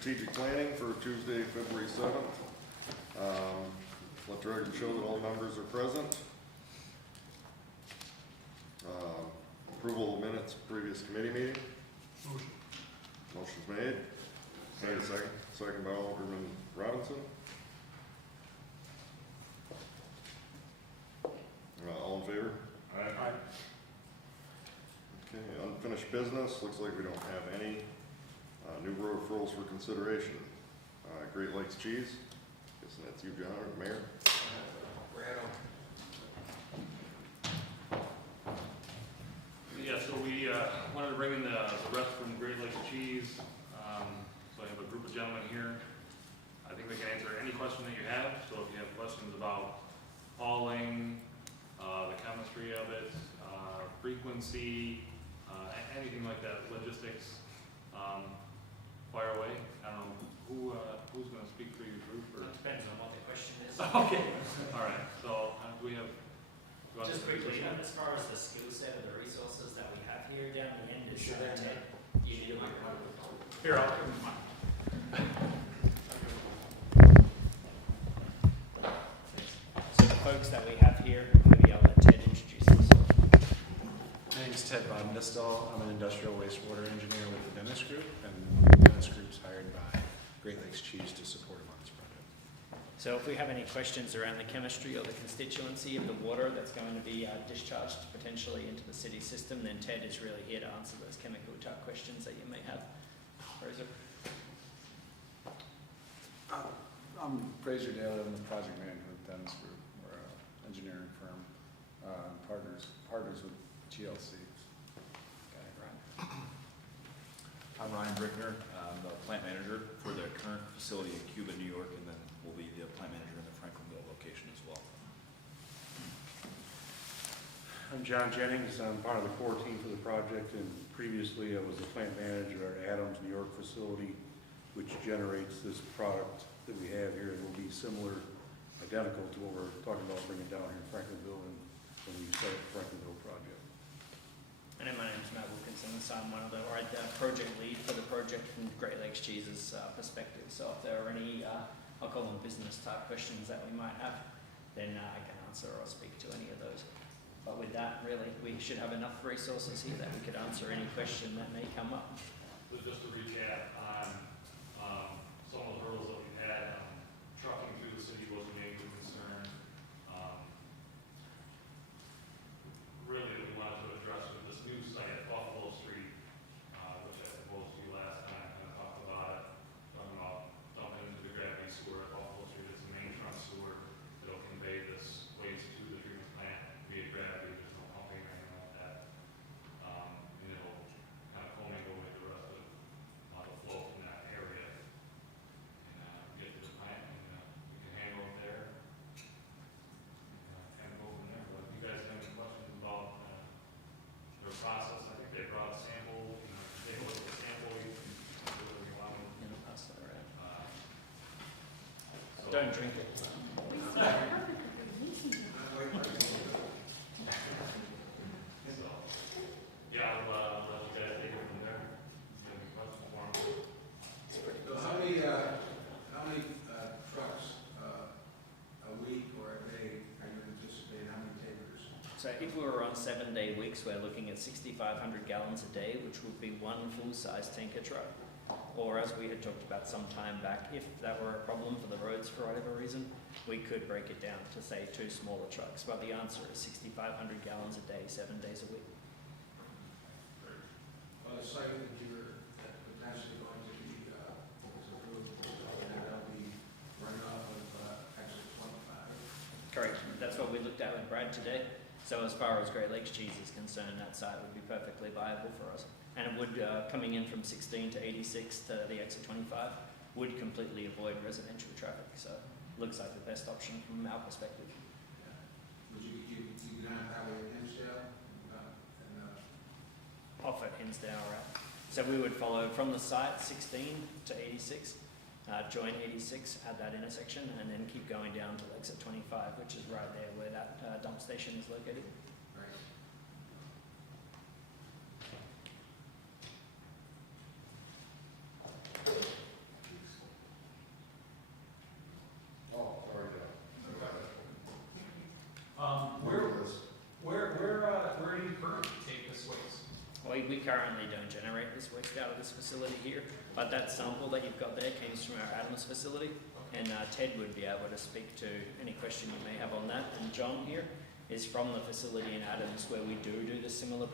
strategic planning for Tuesday, February 7th. Let the record show that all members are present. Approval of minutes, previous committee meeting. Motion's made. Second. Second by Alderman Robinson. All in favor? Aye. Okay, unfinished business, looks like we don't have any. New road referrals for consideration. Great Lakes Cheese, guessing that's you, John, or the mayor? Yeah, so we wanted to bring in the rep from Great Lakes Cheese. So I have a group of gentlemen here. I think they can answer any question that you have. So if you have questions about hauling, the chemistry of it, frequency, anything like that, logistics, fire away. I don't know who's going to speak for your group. Or depends on what the question is. Okay. All right. So we have. Just quickly, as far as the skill set of the resources that we have here down the end, is Ted. You need a microphone. Here, I'll give them mine. So the folks that we have here, maybe I'll let Ted introduce himself. My name's Ted Bodendistal. I'm an industrial wastewater engineer with the Dennis Group, and the Dennis Group's hired by Great Lakes Cheese to support him on this project. So if we have any questions around the chemistry or the constituency of the water that's going to be discharged potentially into the city system, then Ted is really here to answer those chemical type questions that you may have. Fraser? I'm Fraser Daly. I'm the project manager with Dennis Group. We're an engineering firm, partners with GLC. Got it, right. I'm Ryan Brickner. I'm the plant manager for the current facility in Cuba, New York, and then we'll be the plant manager in the Franklinville location as well. I'm John Jennings. I'm part of the core team for the project, and previously I was the plant manager at Adams, New York facility, which generates this product that we have here. It will be similar, identical to what we're talking about bringing down here in Franklinville and when we start the Franklinville project. And then my name is Matt Wilkinson, so I'm one of the project lead for the project from Great Lakes Cheese's perspective. So if there are any, I'll call them business type questions that we might have, then I can answer or speak to any of those. But with that, really, we should have enough resources here that we could answer any question that may come up. So just to recap on some of the hurdles that we've had, trucking through the city was a major concern. Really, we wanted to address with this new site at Buffalo Street, which I proposed to you last time, kind of talked about it, talking about dumping into the gravity sewer at Buffalo Street. It's a main trunk sewer that'll convey this waste to the treatment plant via gravity. There's no pumping or anything like that. And it'll kind of commingle with the rest of the flow from that area. And get to the plant, and we can hang over there. And go from there. But if you guys have any questions about their process, I think they brought a sample. Take a look at the sample. You can do whatever you want. You know, pass that around. So Don't drink it. Yeah, I'll let you guys take it from there. If you have any questions for them. So how many trucks a week or a day are you anticipating? How many takers? So if we were on 7-day weeks, we're looking at 6,500 gallons a day, which would be one full-size tanker truck. Or as we had talked about some time back, if that were a problem for the roads for whatever reason, we could break it down to say 2 smaller trucks. But the answer is 6,500 gallons a day, 7 days a week. On the site that you're potentially going to be approved, that'll be running off of exit 25. Correct. That's what we looked at with Brad today. So as far as Great Lakes Cheese is concerned, that site would be perfectly viable for us. And it would, coming in from 16 to 86 to the exit 25, would completely avoid residential traffic. So looks like the best option from our perspective. Yeah. Would you get on that way in Hinsdale? Off at Hinsdale, right? So we would follow from the site 16 to 86, join 86 at that intersection, and then keep going down to exit 25, which is right there where that dump station is located. Right. We currently don't generate this waste out of this facility here, but that sample that you've got there came from our Adams facility, and Ted would be able to speak to any question you may have on that. And John here is from the facility in Adams where we do the similar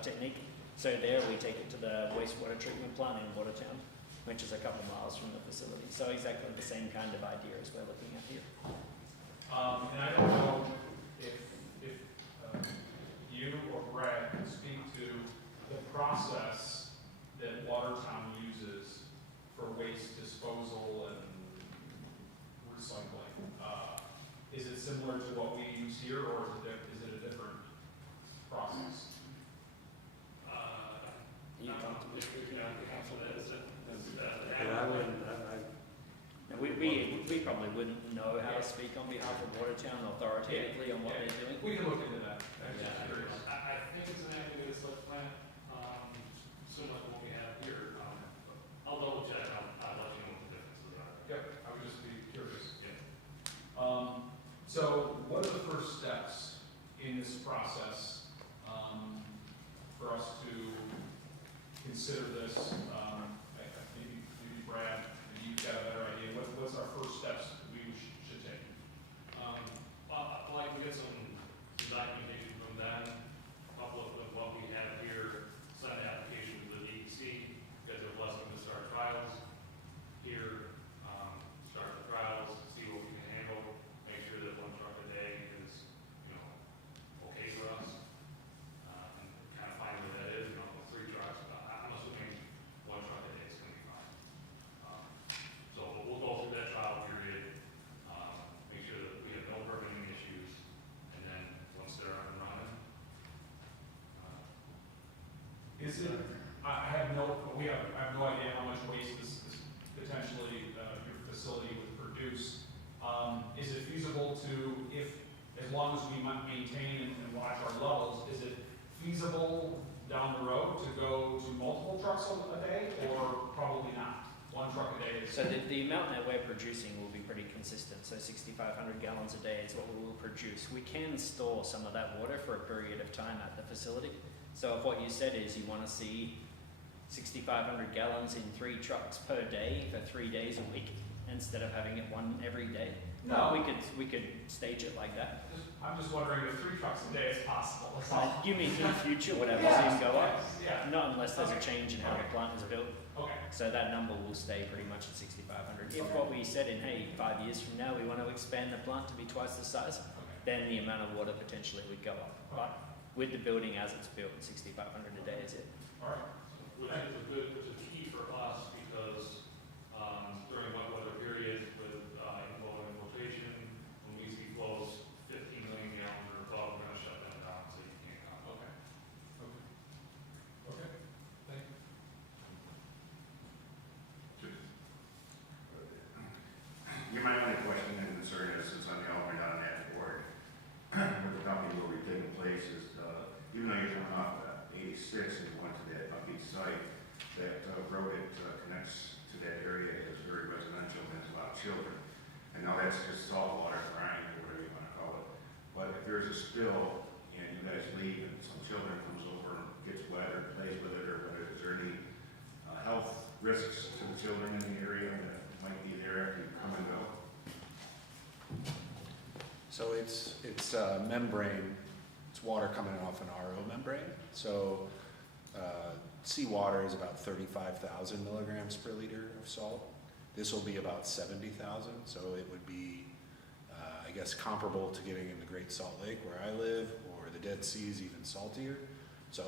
technique. So there we take it to the wastewater treatment plant in Watertown, which is a couple miles from the facility. So exactly the same kind of idea as we're looking at here. And I don't know if you or Brad can speak to the process that Watertown uses for waste disposal and recycling. Is it similar to what we use here, or is it a different process? You comfortable speaking on behalf of that? And we probably wouldn't know how to speak on behalf of Watertown authoritatively on what they're doing. We can look into that. I'm just Yeah. curious. I think it's an activated sludge plant, similar to what we have here. I'll double check, I'll let you know what the differences are. Yep, I would just be curious. Yeah. So what are the first steps in this process, for us to consider this? Maybe Brad, maybe you've got a better idea. What's our first steps we should take? Well, I can get some documentation from them, couple of what we have here, send the application to the DEC, because they're blessing to start trials here, start the trials, see what we can handle, make sure that 1 truck a day is, okay for us. And kind of find where that is, 3 trucks, I'm assuming 1 truck a day is gonna be fine. So we'll go through that trial period, make sure that we have no permitting issues, and then once they're up and running, Is it, I have no idea how much waste this potentially, your facility would produce. Is it feasible to, as long as we maintain and watch our levels, is it feasible down the road to go to multiple trucks a day, or probably not? 1 truck a day is. So the amount that we're producing will be pretty consistent. So 6,500 gallons a day is what we will produce. We can store some of that water for a period of time at the facility. So if what you said is you want to see 6,500 gallons in 3 trucks per day for 3 days a week instead of having it 1 every day, No. we could stage it like that. I'm just wondering if 3 trucks a day is possible. That's all. You mean in the future, whatever Yes, seems go up? yes, yeah. Not unless there's a Okay. change in how the plant is built. Okay. So that number will stay pretty much at 6,500. If what we said in, hey, 5 years from now, we want to expand the plant to be twice the size, Okay. then the amount of water potentially would go up. But with the building as it's built, 6,500 a day is it. All right. which is key for us, because, during wet weather periods with, inflow and infiltration, when we see flows 15 million gallons or above, we're gonna shut that down, so you can't come. Okay. Okay. Thank you. My only question and concern is, since I'm the only on that board, what the company will be taking place is, even though you're coming off of 86 and going to that Buckeye site, that road that connects to that area is very residential and has a lot of children. And now that's just salt water brine, or whatever you want to call it. But if there's a spill and you guys leave and some children comes over and gets wet or plays with it, or whatever, is there any health risks to the children in the area that might be there after you come and go? So it's membrane, it's water coming off an RO membrane. So seawater is about 35,000 milligrams per liter of salt. This will be about 70,000, so it would be, I guess, comparable to getting in the Great Salt Lake where I live, or the Dead Sea is even saltier. So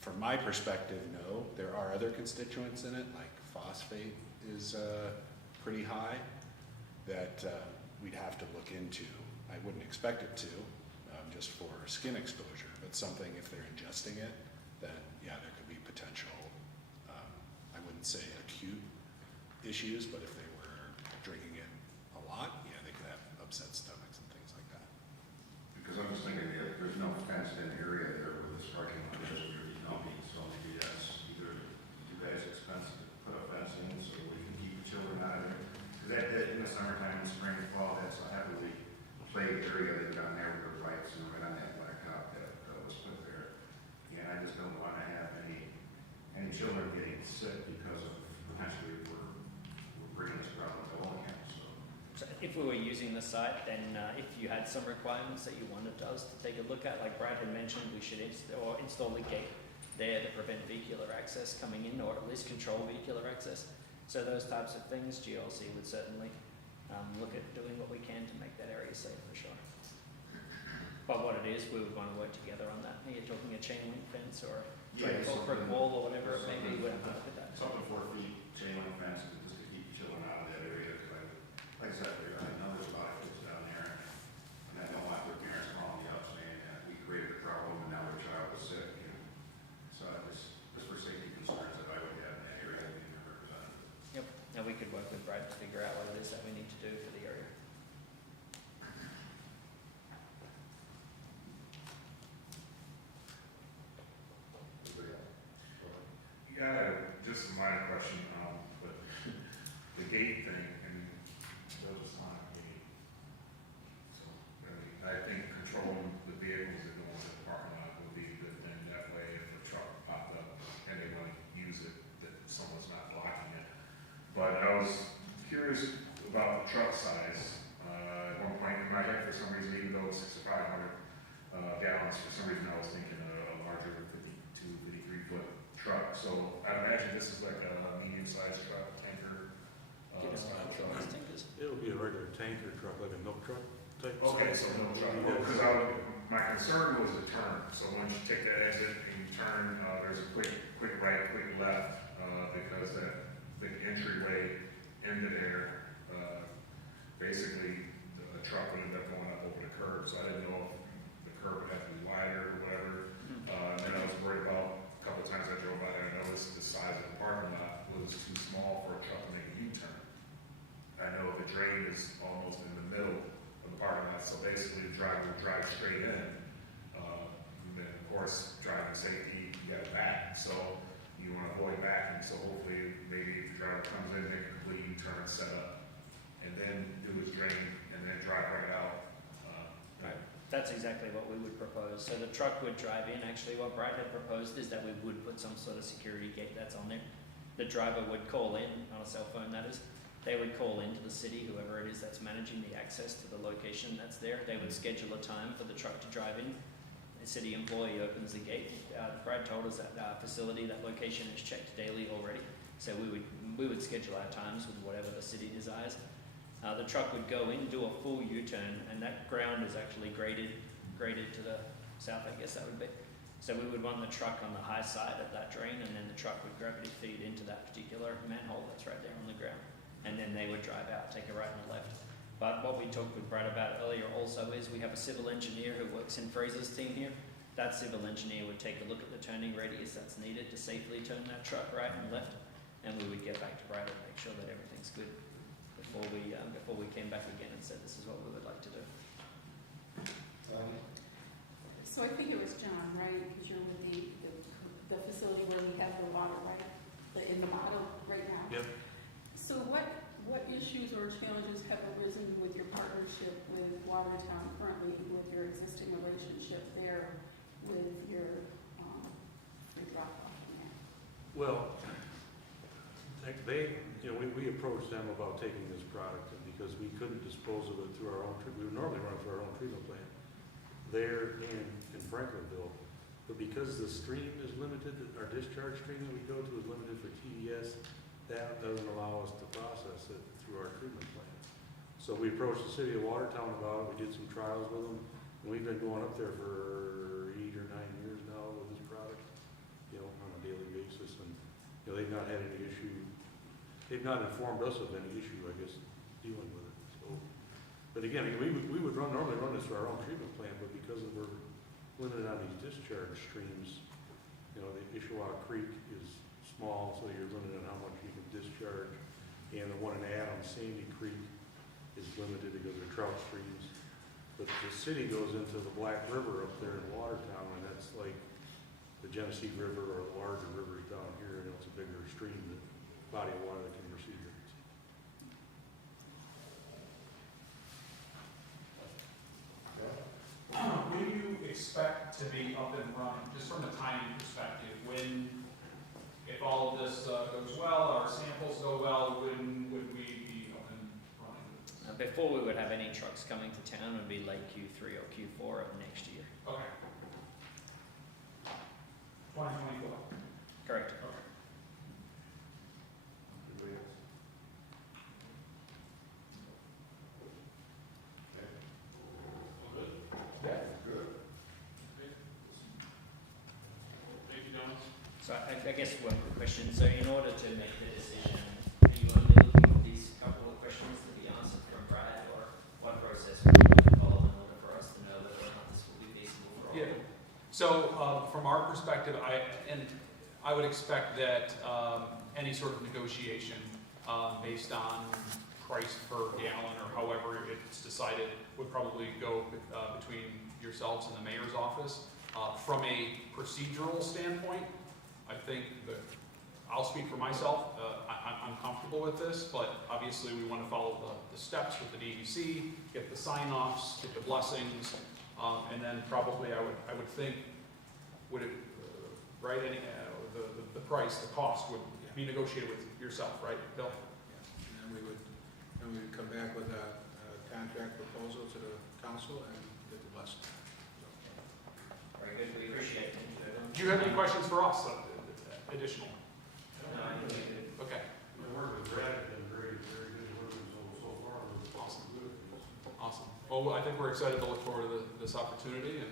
from my perspective, no. There are other constituents in it, like phosphate is pretty high, that we'd have to look into. I wouldn't expect it to, just for skin exposure, but something, if they're ingesting it, then yeah, there could be potential, I wouldn't say acute issues, but if they were drinking it a lot, yeah, they could have upset stomachs and things like that. Because I'm just thinking, if there's no fenced in area there where this parking lot is, where there's no meat, so maybe that's either you guys expensive to put a fence in so we can keep the children out of there. Because that, in the summertime, in spring and fall, that's a heavily played area. They've got neighborhood rights and right on that blacktop that was put there. And I just just don't want to have any children getting sick because of potentially we're bringing this problem to Olean, so. So if we were using the site, then if you had some requirements that you wanted us to take a look at, like Brad had mentioned, we should install a gate there to prevent vehicular access coming in, or at least control vehicular access. So those types of things, GLC would certainly look at doing what we can to make that area safe for sure. But what it is, we would want to work together on that. You're talking a chain link fence or Yeah, or brick something- wall or whatever it may be, we'd have to look at that. Something 4 feet, chain link fence, just to keep children out of that area, because like I said, I know there's a lot of kids down there, and I don't want their parents calling me up saying that we created a problem and now their child is sick, and so just for safety concerns that I would have in that area, I need to represent. Yep, and we could work with Brad to figure out what it is that we need to do for the area. Yeah, just a minor question, but the gate thing, and those are on a gate. So, I think controlling the vehicles that go into the parking lot would be a good thing. That way, if a truck popped up and they want to use it, that someone's not blocking it. But I was curious about the truck size. At one point in my head, for some reason, even though it's 6,500 gallons, for some reason I was thinking a larger 52, 53-foot truck. So I imagine this is like a medium-sized truck, tanker style truck. It'll be a regular tanker truck, like a milk truck type. Okay, so no truck. Because my concern was the turn. So once you take that exit and you turn, there's a quick right, quick left, because that big entryway into there, basically the truck would end up going up over the curb. So I didn't know if the curb would have to be wider or whatever. And then I was worried about, a couple of times I drove by there, I noticed the size of the parking lot was too small for a truck to make a U-turn. I know the drain is almost in the middle of the parking lot, so basically the driver would drive straight in. And then of course, driving safety, you got to back, so you want to avoid backing, so hopefully maybe if the driver comes in, make a complete U-turn, set up, and then do his drain, and then drive right out. Right. That's exactly what we would propose. So the truck would drive in. Actually, what Brad had proposed is that we would put some sort of security gate that's on there. The driver would call in, on a cell phone that is. They would call into the city, whoever it is that's managing the access to the location that's there. They would schedule a time for the truck to drive in. The city employee opens the gate. Brad told us that facility, that location is checked daily already. So we would schedule our times with whatever the city desires. The truck would go in, do a full U-turn, and that ground is actually graded to the south, I guess that would be. So we would want the truck on the high side of that drain, and then the truck would gravity feed into that particular manhole that's right there on the ground. And then they would drive out, take a right and a left. But what we talked with Brad about earlier also is we have a civil engineer who works in Fraser's team here. That civil engineer would take a look at the turning radius that's needed to safely turn that truck right and left, and we would get back to Brad and make sure that everything's good before we came back again and said this is what we would like to do. So I think it was John, right? Because you're with the facility where we have the water, right? In the model right now. Yep. So what issues or challenges have arisen with your partnership with Watertown currently, with your existing relationship there with your free drop-off? Well, we approached them about taking this product because we couldn't dispose of it through our own, we would normally run it through our own treatment plant there in Franklinville. But because the stream is limited, our discharge stream that we go to is limited for TDS, that doesn't allow us to process it through our treatment plant. So we approached the city of Watertown about it, we did some trials with them, and we've been going up there for 8 or 9 years now with this product, on a daily basis, and, they've not had any issue, they've not informed us of any issue, I guess, dealing with it, so. But again, we would normally run this through our own treatment plant, but because we're limited on these discharge streams, the Ishawak Creek is small, so you're limited on how much you can discharge, and the one in Adams, Sandy Creek, is limited because they're trout streams. But the city goes into the Black River up there in Watertown, and that's like the Genesee River or the larger rivers down here, it's a bigger stream, body of water that can receive it. When do you expect to be up and running, just from a timing perspective? before we would have any trucks coming to town would be late Q3 or Q4 of next year. Okay. 2024. Correct. Anybody else? All good? Good. Thank you, gentlemen. So I guess one quick question. So in order to make the decision, are you only looking for these couple of questions to be answered from Brad, or what process would you like to follow in order for us to know whether or not this will be feasible for all? Yeah. So, from our perspective, I would expect that, any sort of negotiation, based on price per gallon or however it's decided, would probably go, between yourselves and the mayor's office. From a procedural standpoint, I think that, I'll speak for myself, I'm comfortable with this, but obviously we want to follow the steps with the DEC, get the sign-offs, get the blessings, and then probably I would think, would it, right, the price, the cost would be negotiated with yourself, right, Bill? And then we would come back with a contract proposal to the council and get the blessing. Very good. We appreciate it. Do you have any questions for us, additional? No, I think we could. Okay, The work with Brad has been very, very good work so far. awesome. Awesome. Well, I think we're excited to look forward to this opportunity, and,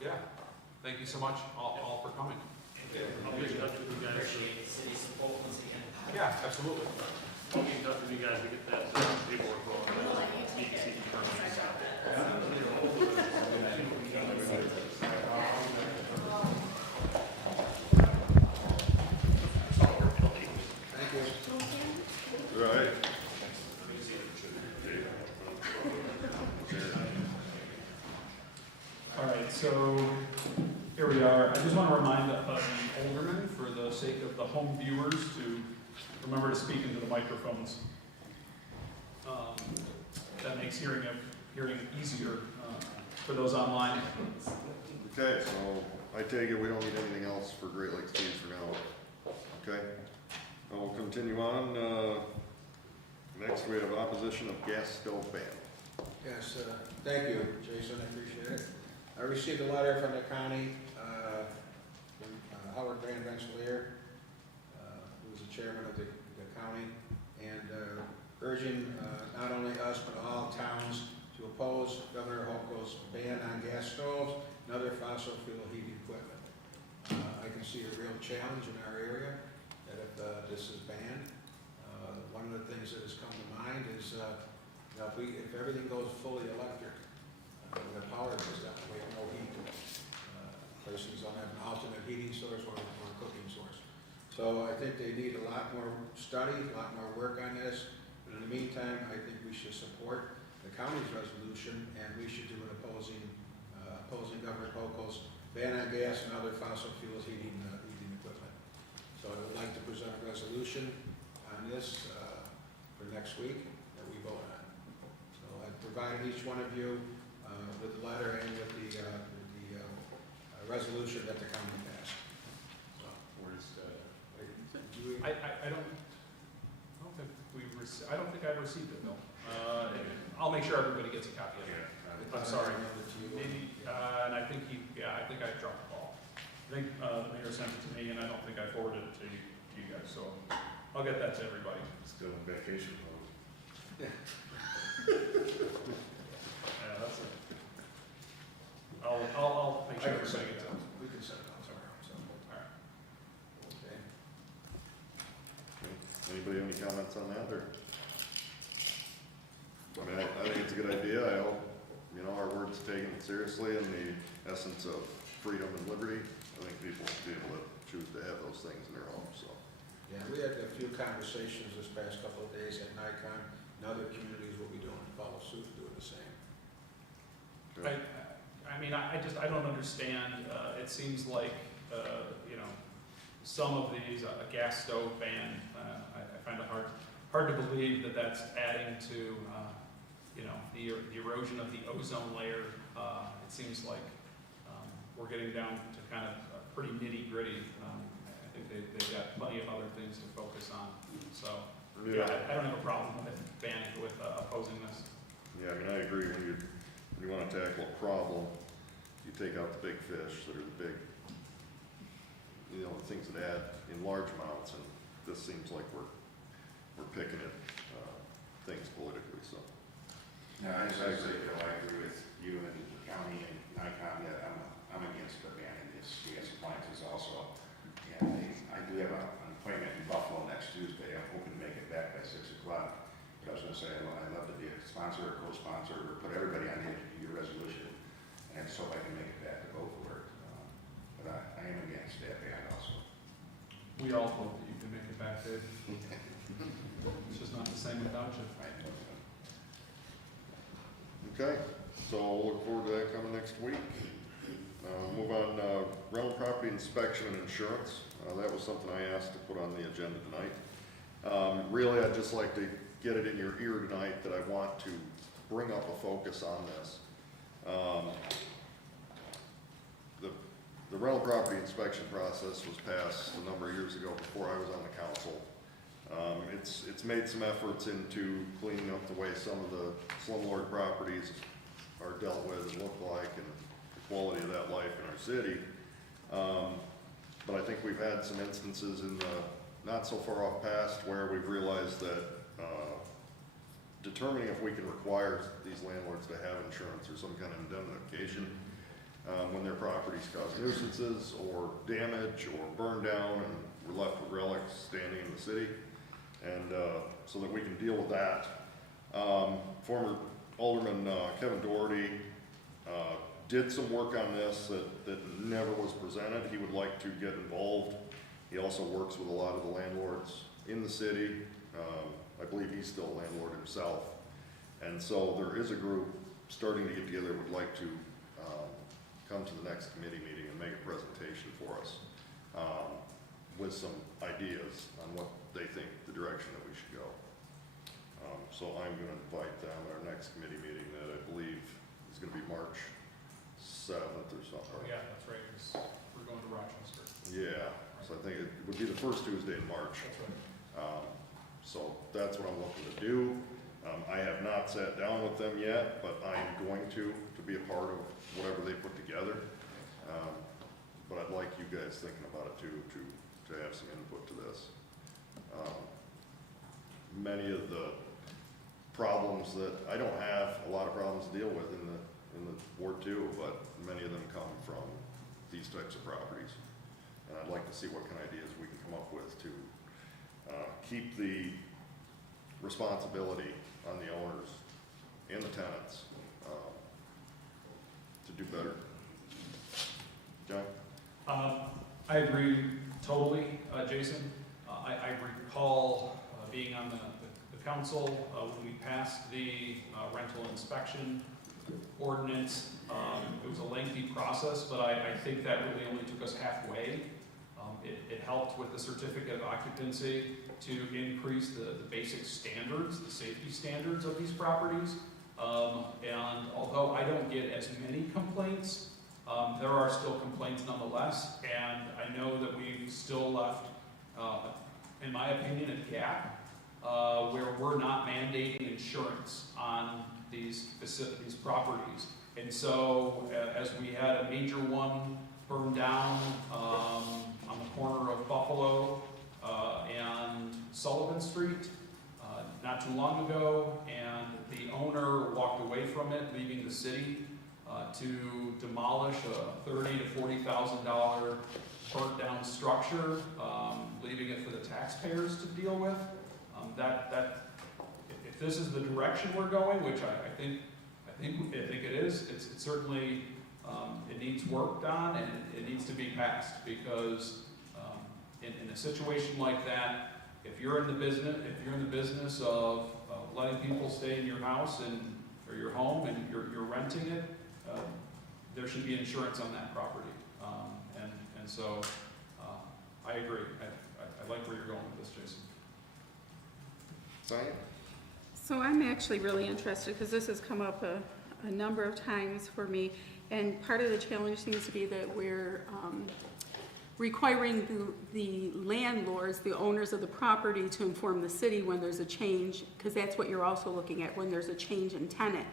yeah, thank you so much all for coming. I'll be in touch with you guys. Appreciate the city's support once again. Yeah, absolutely. I'll be in touch with you guys to get that paperwork going. DEC permits. Thank you. All right. All right, so here we are. I just want to remind the aldermen, for the sake of the home viewers, to remember to speak into the microphones. That makes hearing easier for those online. Okay, so I take it we don't need anything else for Great Lakes Cheese for now. Okay? We'll continue on. Next, we have opposition of gas stove ban. Yes, thank you, Jason, I appreciate it. I received a letter from the county, from Howard Van Rensselaer, who is the chairman of the county, and urging not only us, but all towns to oppose Governor Hochul's ban on gas stoves and other fossil fuel heating equipment. I can see a real challenge in our area that if this is banned, one of the things that has come to mind is if everything goes fully electric, the power goes down, we have no heat. Places don't have an alternate heating source or a cooking source. So I think they need a lot more study, a lot more work on this. But in the meantime, I think we should support the county's resolution, and we should do an opposing Governor Hochul's ban on gas and other fossil fuels heating equipment. So I would like to present a resolution on this for next week that we vote on. So I provided each one of you with the letter and with the resolution that the county passed. So, Where's I don't think I received it, Bill. I'll make sure everybody gets a copy of it. I'm sorry. Maybe, and I think I dropped the ball. I think the mayor sent it to me, and I don't think I forwarded it to you guys, so I'll get that to everybody. Still in vacation mode. Yeah, that's it. I'll make sure everybody gets it. We can set it out tomorrow, so. All right. Okay. Anybody have any comments on that, or? I mean, I think it's a good idea. I hope, our word's taken seriously in the essence of freedom and liberty. I think people will be able to choose to have those things in their homes, so. Yeah, we had a few conversations this past couple of days at Nikon, and other communities will be doing, follow suit, doing the same. Okay. I don't understand, it seems like, some of these, a gas stove ban, I find it hard to believe that that's adding to, the erosion of the ozone layer. It seems like, we're getting down to kind of pretty nitty gritty. I think they've got plenty of other things to focus on, so. Yeah, I don't have a problem with opposing this. Yeah, I mean, I agree, when you wanna tackle a problem, you take out the big fish that are the big, you know, the things that add in large amounts, and this seems like we're picking at, things politically, so. No, as I say, Bill, I agree with you and the county and NICOM, that I'm against banning this gas appliances also. And I do have an appointment in Buffalo next Tuesday, I'm hoping to make it back by 6 o'clock. But I was gonna say, I'd love to be a sponsor or co-sponsor, or put everybody on your resolution, and so I can make it back to go for it. But I am against that ban also. We all hope that you can make it back, Dave. It's just not the same without you. Right? Okay, so we'll look forward to that coming next week. Move on, rental property inspection and insurance. That was something I asked to put on the agenda tonight. Really, I'd just like to get it in your ear tonight that I want to bring up a focus on this. The rental property inspection process was passed a number of years ago before I was on the council. It's made some efforts into cleaning up the way some of the slumlord properties are dealt with and look like, and the quality of that life in our city. But I think we've had some instances in the not so far off past where we've realized that determining if we can require these landlords to have insurance or some kind of indemnification when their properties cause nuisances or damage or burn down and we're left with relics standing in the city, and so that we can deal with that. Former Alderman Kevin Doherty did some work on this that never was presented. He would like to get involved. He also works with a lot of the landlords in the city. I believe he's still a landlord himself. And so there is a group starting to get together, would like to come to the next committee meeting and make a presentation for us with some ideas on what they think the direction that we should go. So I'm going to invite them at our next committee meeting that I believe is going to be March 7th or something. Oh, yeah, that's right, 'cause we're going to Rochester. Yeah, so I think it would be the first Tuesday in March. That's right. So that's what I'm looking to do. I have not sat down with them yet, but I am going to be a part of whatever they put together. But I'd like you guys thinking about it too, to have some input to this. Many of the problems that, I don't have a lot of problems to deal with in the Ward 2, but many of them come from these types of properties. And I'd like to see what kind of ideas we can come up with to keep the responsibility on the owners and the tenants to do better. John? I agree totally, Jason. I recall being on the council when we passed the rental inspection ordinance. It was a lengthy process, but I think that really only took us halfway. It helped with the certificate of occupancy to increase the basic standards, the safety standards of these properties. And although I don't get as many complaints, there are still complaints nonetheless. And I know that we've still left, in my opinion, a gap where we're not mandating insurance on these properties. And so as we had a major one burned down on the corner of Buffalo and Sullivan Street not too long ago, and the owner walked away from it, leaving the city to demolish a $30,000 to $40,000 burnt down structure, leaving it for the taxpayers to deal with. If this is the direction we're going, which I think it is, it's certainly it needs work done, and it needs to be passed, because in a situation like that, if you're in the business of letting people stay in your house or your home and you're renting it, there should be insurance on that property. And so I agree. I like where you're going with this, Jason. Diane? So I'm actually really interested, because this has come up a number of times for me, and part of the challenge seems to be that requiring the landlords, the owners of the property, to inform the city when there's a change, because that's what you're also looking at, when there's a change in tenant.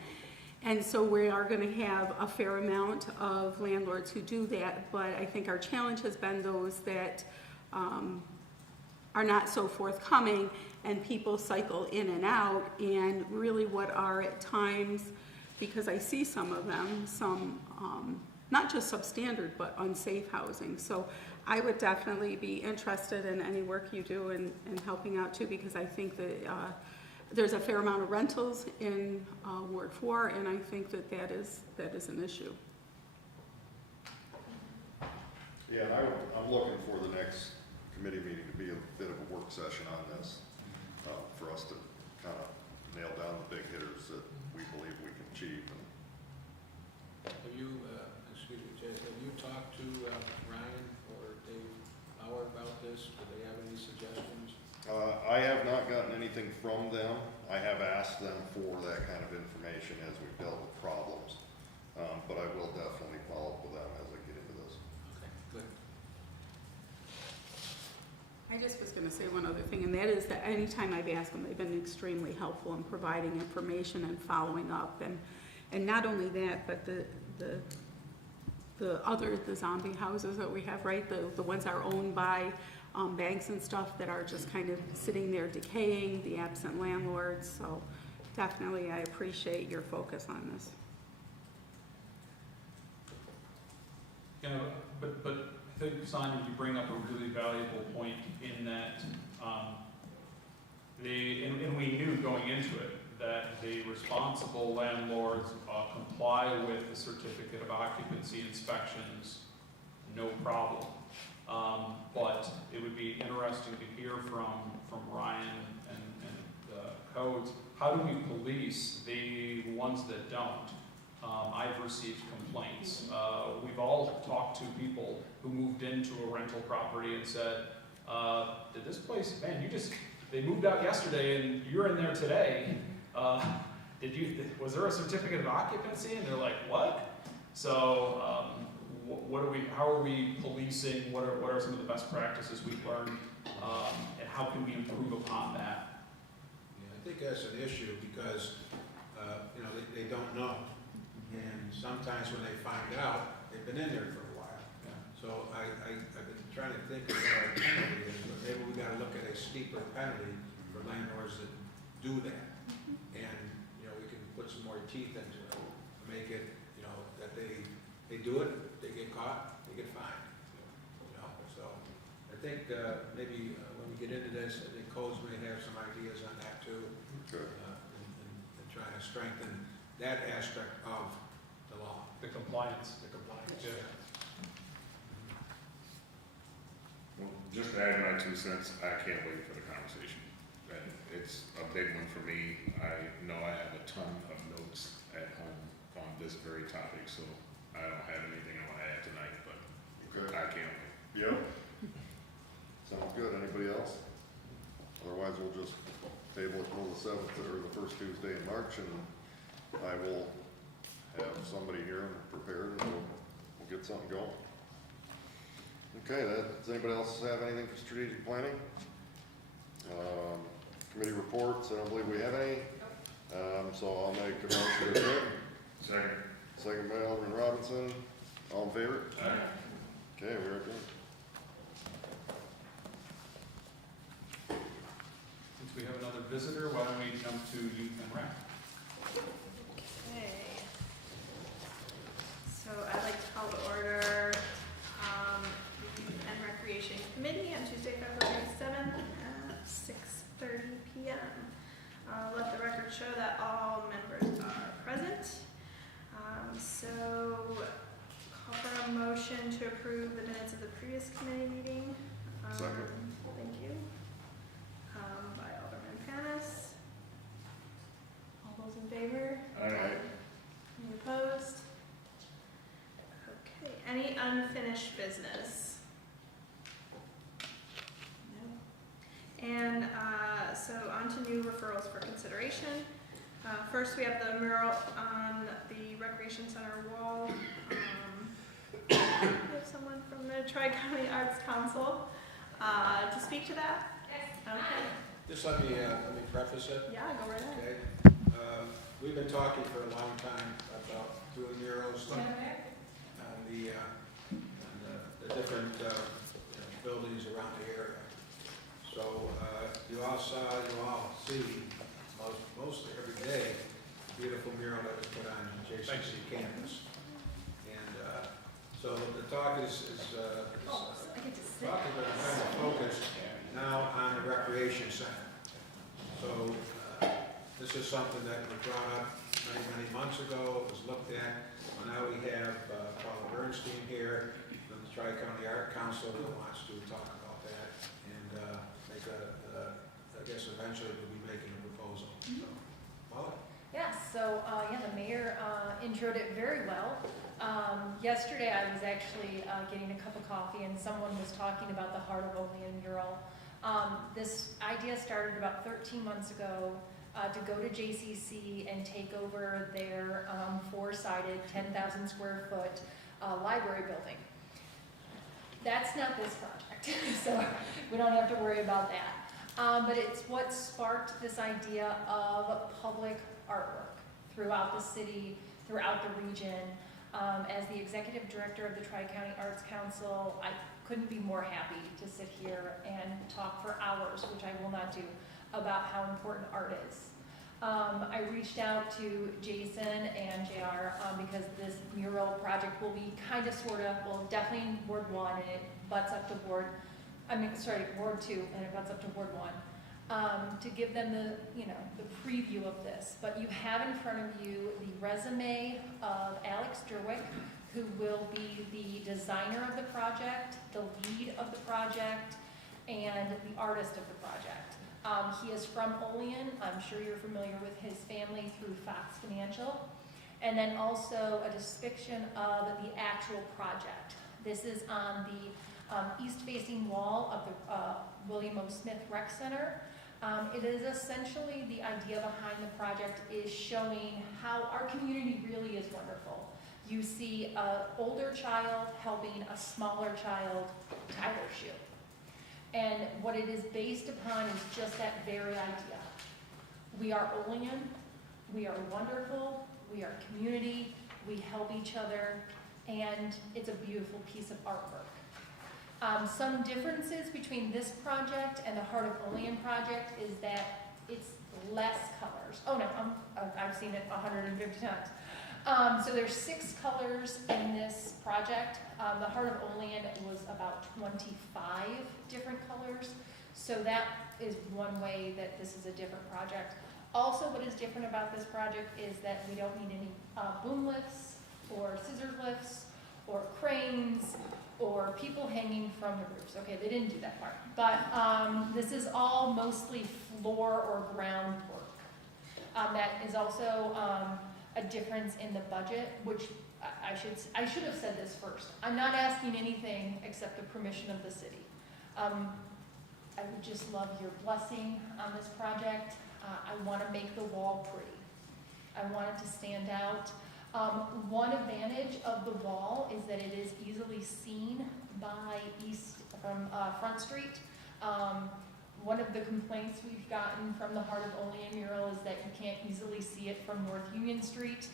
And so we are going to have a fair amount of landlords who do that, but I think our challenge has been those that are not so forthcoming, and people cycle in and out, and really what are at times, because I see some of them, some not just substandard, but unsafe housing. So I would definitely be interested in any work you do in helping out too, because I think that there's a fair amount of rentals in Ward 4, and I think that is an issue. Yeah, and I'm looking for the next committee meeting to be a bit of a work session on this, for us to kind of nail down the big hitters that we believe we can achieve. Have you, excuse me, Jason, have you talked to Ryan or Dave Bauer about this? Do they have any suggestions? I have not gotten anything from them. I have asked them for that kind of information as we've dealt with problems. But I will definitely follow up with them as I get into this. Okay, good. I just was going to say one other thing, and that is that anytime I've asked them, they've been extremely helpful in providing information and following up. And not only that, but the zombie houses that we have, right? The ones that are owned by banks and stuff that are just kind of sitting there decaying, the absent landlords. So definitely I appreciate your focus on this. You know, but I think, Simon, you bring up a really valuable point in that and we knew going into it that the responsible landlords comply with the certificate of occupancy inspections, no problem. But it would be interesting to hear from Ryan and the codes, how do we police the ones that don't? I've received complaints. We've all talked to people who moved into a rental property and said, did this place, man, they moved out yesterday and you're in there today. Was there a certificate of occupancy? And they're like, what? So, how are we policing? What are some of the best practices we've learned? And how can we improve upon that? Yeah, I think that's an issue because, they don't know. And sometimes when they find out, they've been in there for a while. Yeah. So I've been trying to think of what our penalty is, but maybe we gotta look at a steeper penalty for landlords that do that. And, we can put some more teeth into it, to make it, that they do it, they get caught, they get fined. So I think, maybe when we get into this, I think codes may have some ideas on that too. Okay. And trying to strengthen that aspect of the law. The compliance. Yeah. Well, just to add my 2 cents, I can't wait for the conversation. And it's a big one for me. I know I have a ton of notes at home on this very topic, so I don't have anything I want to add tonight, but Okay. I can't wait. Yep. Sounds good. Anybody else? Otherwise, we'll just table it till the 7th or the first Tuesday in March, and I will have somebody here and prepared, and we'll get something going. Okay, does anybody else have anything for strategic planning? Committee reports, I don't believe we have any. So I'll make a motion to adjourn. Second. Second by Alderman Robinson. All in favor? Aye. Okay, we're adjourned. Since we have another visitor, why don't we jump to youth and rec? Okay. So I'd like to call to order the Youth and Recreation Committee on Tuesday, February 7th at 6:30 p.m. Let the record show that all members are present. So call for a motion to approve the minutes of the previous committee meeting. Second. Thank you. By Alderman Panis. All those in favor? Aye. Any opposed? Okay, any unfinished business? No. And so on to new referrals for consideration. First, we have the mural on the Recreation Center wall. Oops, someone from the Tri-County Arts Council to speak to that? Yes. Okay. Just let me preface it. Yeah, go right ahead. Okay. We've been talking for a long time about doing murals on the different buildings around the area. So you all see mostly every day a beautiful mural that was put on JCC campus. And so the talk is talking about trying to focus now on the recreation center. So this is something that was brought up many months ago. It was looked at. Well, now we have Paula Bernstein here from the Tri-County Art Council that wants to talk about that and make I guess eventually we'll be making a proposal. So, Paula? Yes, so, the mayor introed it very well. Yesterday I was actually getting a cup of coffee and someone was talking about the Heart of Olean mural. This idea started about 13 months ago to go to JCC and take over their four-sided, 10,000 square foot library building. That's not this project, so we don't have to worry about that. But it's what sparked this idea of public artwork throughout the city, throughout the region. As the executive director of the Tri-County Arts Council, I couldn't be more happy to sit here and talk for hours, which I will not do, about how important art is. I reached out to Jason and JR because this mural project will be kind of well, definitely in Ward 1 and it butts up to Ward 2 and it butts up to Ward 1. To give them the preview of this. But you have in front of you the resume of Alex Derwick, who will be the designer of the project, the lead of the project, and the artist of the project. He is from Olean. I'm sure you're familiar with his family through Fox Financial. And then also a description of the actual project. This is on the east-facing wall of the William O. Smith Rec Center. It is essentially the idea behind the project is showing how our community really is wonderful. You see an older child helping a smaller child tie their shoe. And what it is based upon is just that very idea. We are Olean, we are wonderful, we are community, we help each other, and it's a beautiful piece of artwork. Some differences between this project and the Heart of Olean project is that it's less colors. Oh no, I've seen it 150 times. So there's 6 colors in this project. The Heart of Olean was about 25 different colors. So that is one way that this is a different project. Also, what is different about this project is that we don't need any boom lifts or scissor lifts or cranes or people hanging from the roofs. Okay, they didn't do that part. But this is all mostly floor or ground work. That is also a difference in the budget, which I should have said this first. I'm not asking anything except the permission of the city. I would just love your blessing on this project. I want to make the wall pretty. I want it to stand out. One advantage of the wall is that it is easily seen from Front Street. One of the complaints we've gotten from the Heart of Olean mural is that you can't easily see it from North Union Street.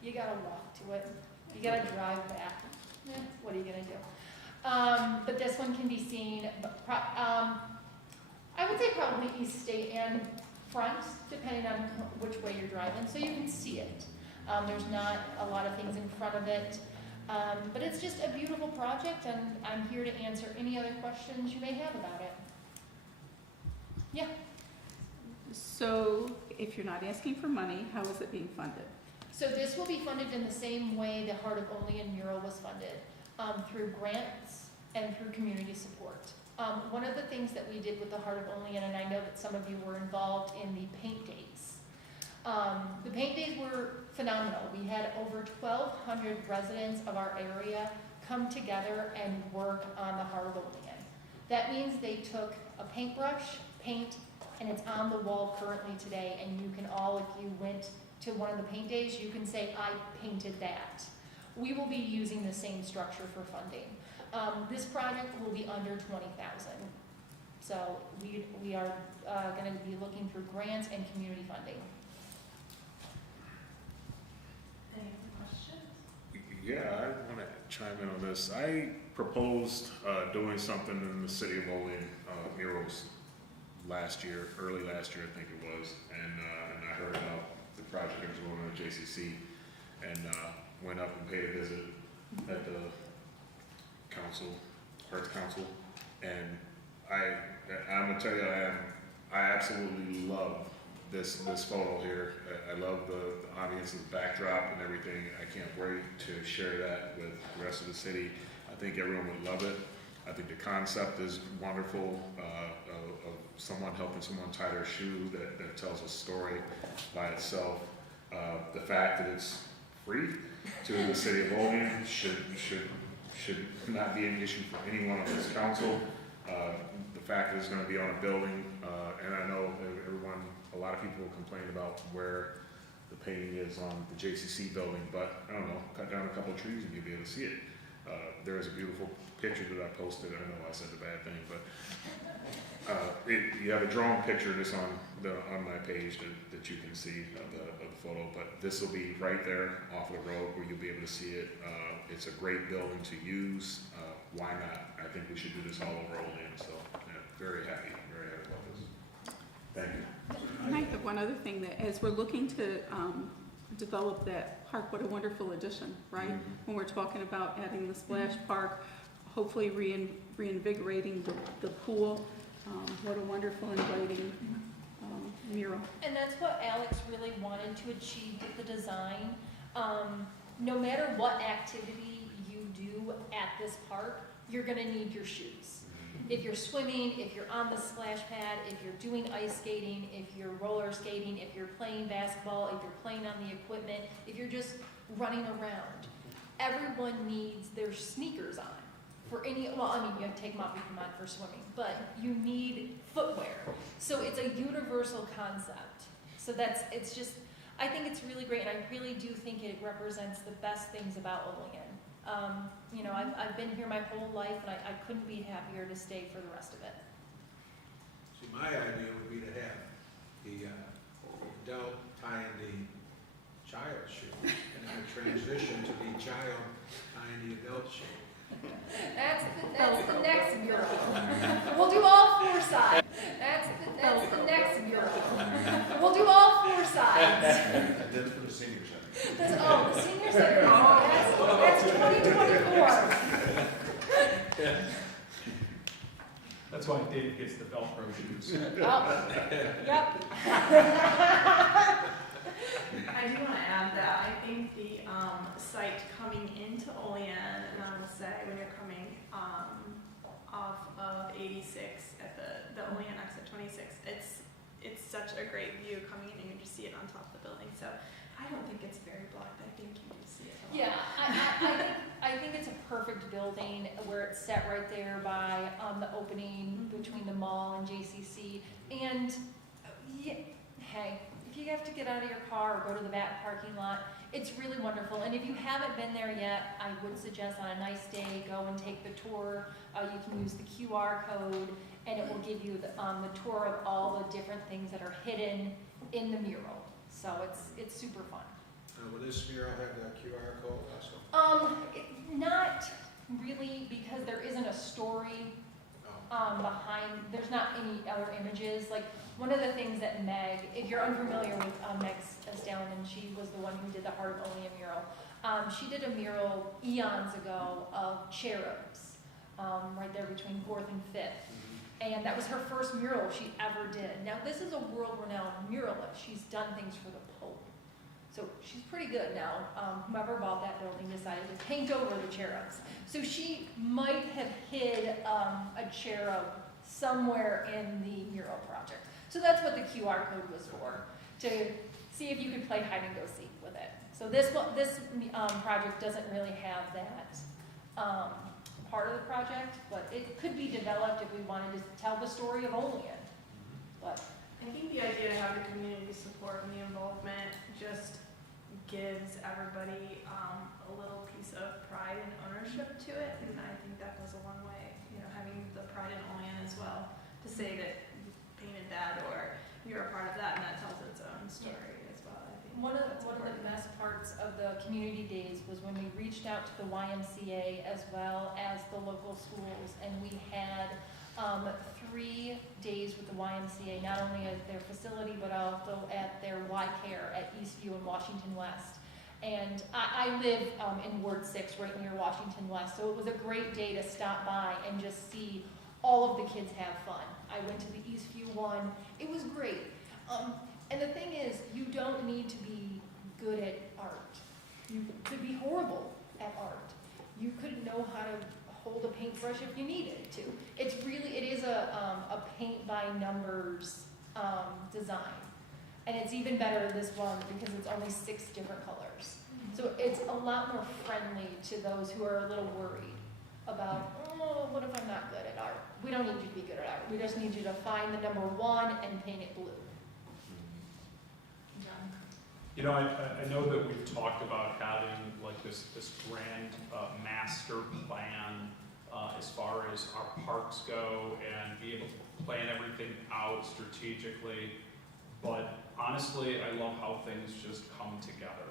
You gotta walk to it. You gotta drive back. What are you gonna do? But this one can be seen, I would say probably East State and front, depending on which way you're driving, so you can see it. There's not a lot of things in front of it, but it's just a beautiful project, and I'm here to answer any other questions you may have about it. Yeah? So if you're not asking for money, how is it being funded? So this will be funded in the same way the Heart of Olean mural was funded, through grants and through community support. One of the things that we did with the Heart of Olean, and I know that some of you were involved in the paint days. The paint days were phenomenal. We had over 1,200 residents of our area come together and work on the Heart of Olean. That means they took a paintbrush, paint, and it's on the wall currently today, and you can all, if you went to one of the paint days, you can say, I painted that. we will be using the same structure for funding. This project will be under 20,000. So we are going to be looking through grants and community funding. Any other questions? Yeah, I want to chime in on this. I proposed doing something in the city of Olean, murals early last year, I think it was, and I heard about the project that was going on at JCC, and went up and paid a visit at the Arts Council, and I'm gonna tell you, I absolutely love this photo here. I love the audience and the backdrop and everything. I can't wait to share that with the rest of the city. I think everyone would love it. I think the concept is wonderful, of someone helping someone tie their shoe that tells a story by itself. The fact that it's free to the city of Olean should not be an issue for anyone on this council. The fact that it's going to be on a building, and I know a lot of people complain about where the painting is on the JCC building, but I don't know, cut down a couple of trees and you'll be able to see it. There is a beautiful picture that I posted. I know I said the bad thing, but you have a drone picture that's on my page that you can see of the photo, but this will be right there off of the road where you'll be able to see it. It's a great building to use. Why not? I think we should do this all over Olean, so yeah, very happy about this. Thank you. I might have one other thing, that as we're looking to develop that park, what a wonderful addition, right? When we're talking about adding the splash park, hopefully reinvigorating the pool, what a wonderful inviting mural. And that's what Alex really wanted to achieve with the design. No matter what activity you do at this park, you're gonna need your shoes. If you're swimming, if you're on the splash pad, if you're doing ice skating, if you're roller skating, if you're playing basketball, if you're playing on the equipment, if you're just running around, everyone needs their sneakers on. For any, well, I mean, you have to take them off if you come on for swimming, but you need footwear. So it's a universal concept. So it's just, I think it's really great, and I really do think it represents the best things about Olean. You know, I've been here my whole life, and I couldn't be happier to stay for the rest of it. See, my idea would be to have the adult tying the child shoe, and then transition to the child tying the adult shoe. That's the next mural. We'll do all four sides. That's the next mural. We'll do all four sides. That's for the senior center. The senior center, that's 2024. That's why David gets the Velcro shoes. Oh, yep. I do want to add that I think the site coming into Olean, and I will say when you're coming off of 86 at the Olean exit 26, it's such a great view coming in, and you can just see it on top of the building. So I don't think it's very blocked. I think you can see it a lot. Yeah, I think it's a perfect building where it's set right there by the opening between the mall and JCC. And hey, if you have to get out of your car or go to the back parking lot, it's really wonderful. And if you haven't been there yet, I would suggest on a nice day, go and take the tour. You can use the QR code, and it will give you the tour of all the different things that are hidden in the mural. So it's super fun. Will this mural have the QR code also? Not really, because there isn't a story behind. There's not any other images. Like one of the things that Meg, if you're unfamiliar with Meg Stallion, she was the one who did the Heart of Olean mural. She did a mural eons ago of cherubs, right there between 4th and 5th. And that was her first mural she ever did. Now this is a world-renowned muralist. She's done things for the Pope. So she's pretty good now. Whoever bought that building decided to paint over the cherubs. So she might have hid a cherub somewhere in the mural project. So that's what the QR code was for, to see if you could play hide and go seek with it. So this project doesn't really have that part of the project, but it could be developed if we wanted to tell the story of Olean. But I think the idea of having community support and the involvement just gives everybody a a little piece of pride and ownership to it, and I think that goes a long way, you know, having the pride in Olean as well, to say that you painted that or you're a part of that, and that tells its own story as well, I think. One of that's the important. best parts of the community days was when we reached out to the YMCA as well as the local schools, and we had 3 days with the YMCA, not only at their facility, but also at their Y Care at Eastview and Washington West. And I live in Ward 6, right near Washington West, so it was a great day to stop by and just see all of the kids have fun. I went to the Eastview one, it was great. And the thing is, you don't need to be good at art. You could be horrible at art. You could know how to hold a paintbrush if you needed to. It is a paint by numbers design. And it's even better this one because it's only 6 different colors. So it's a lot more friendly to those who are a little worried about, oh, what if I'm not good at art? We don't need you to be good at art. We just need you to find the number 1 and paint it blue. You know, I know that we've talked about having like this grand master plan as far as our parks go and be able to plan everything out strategically. But honestly, I love how things just come together.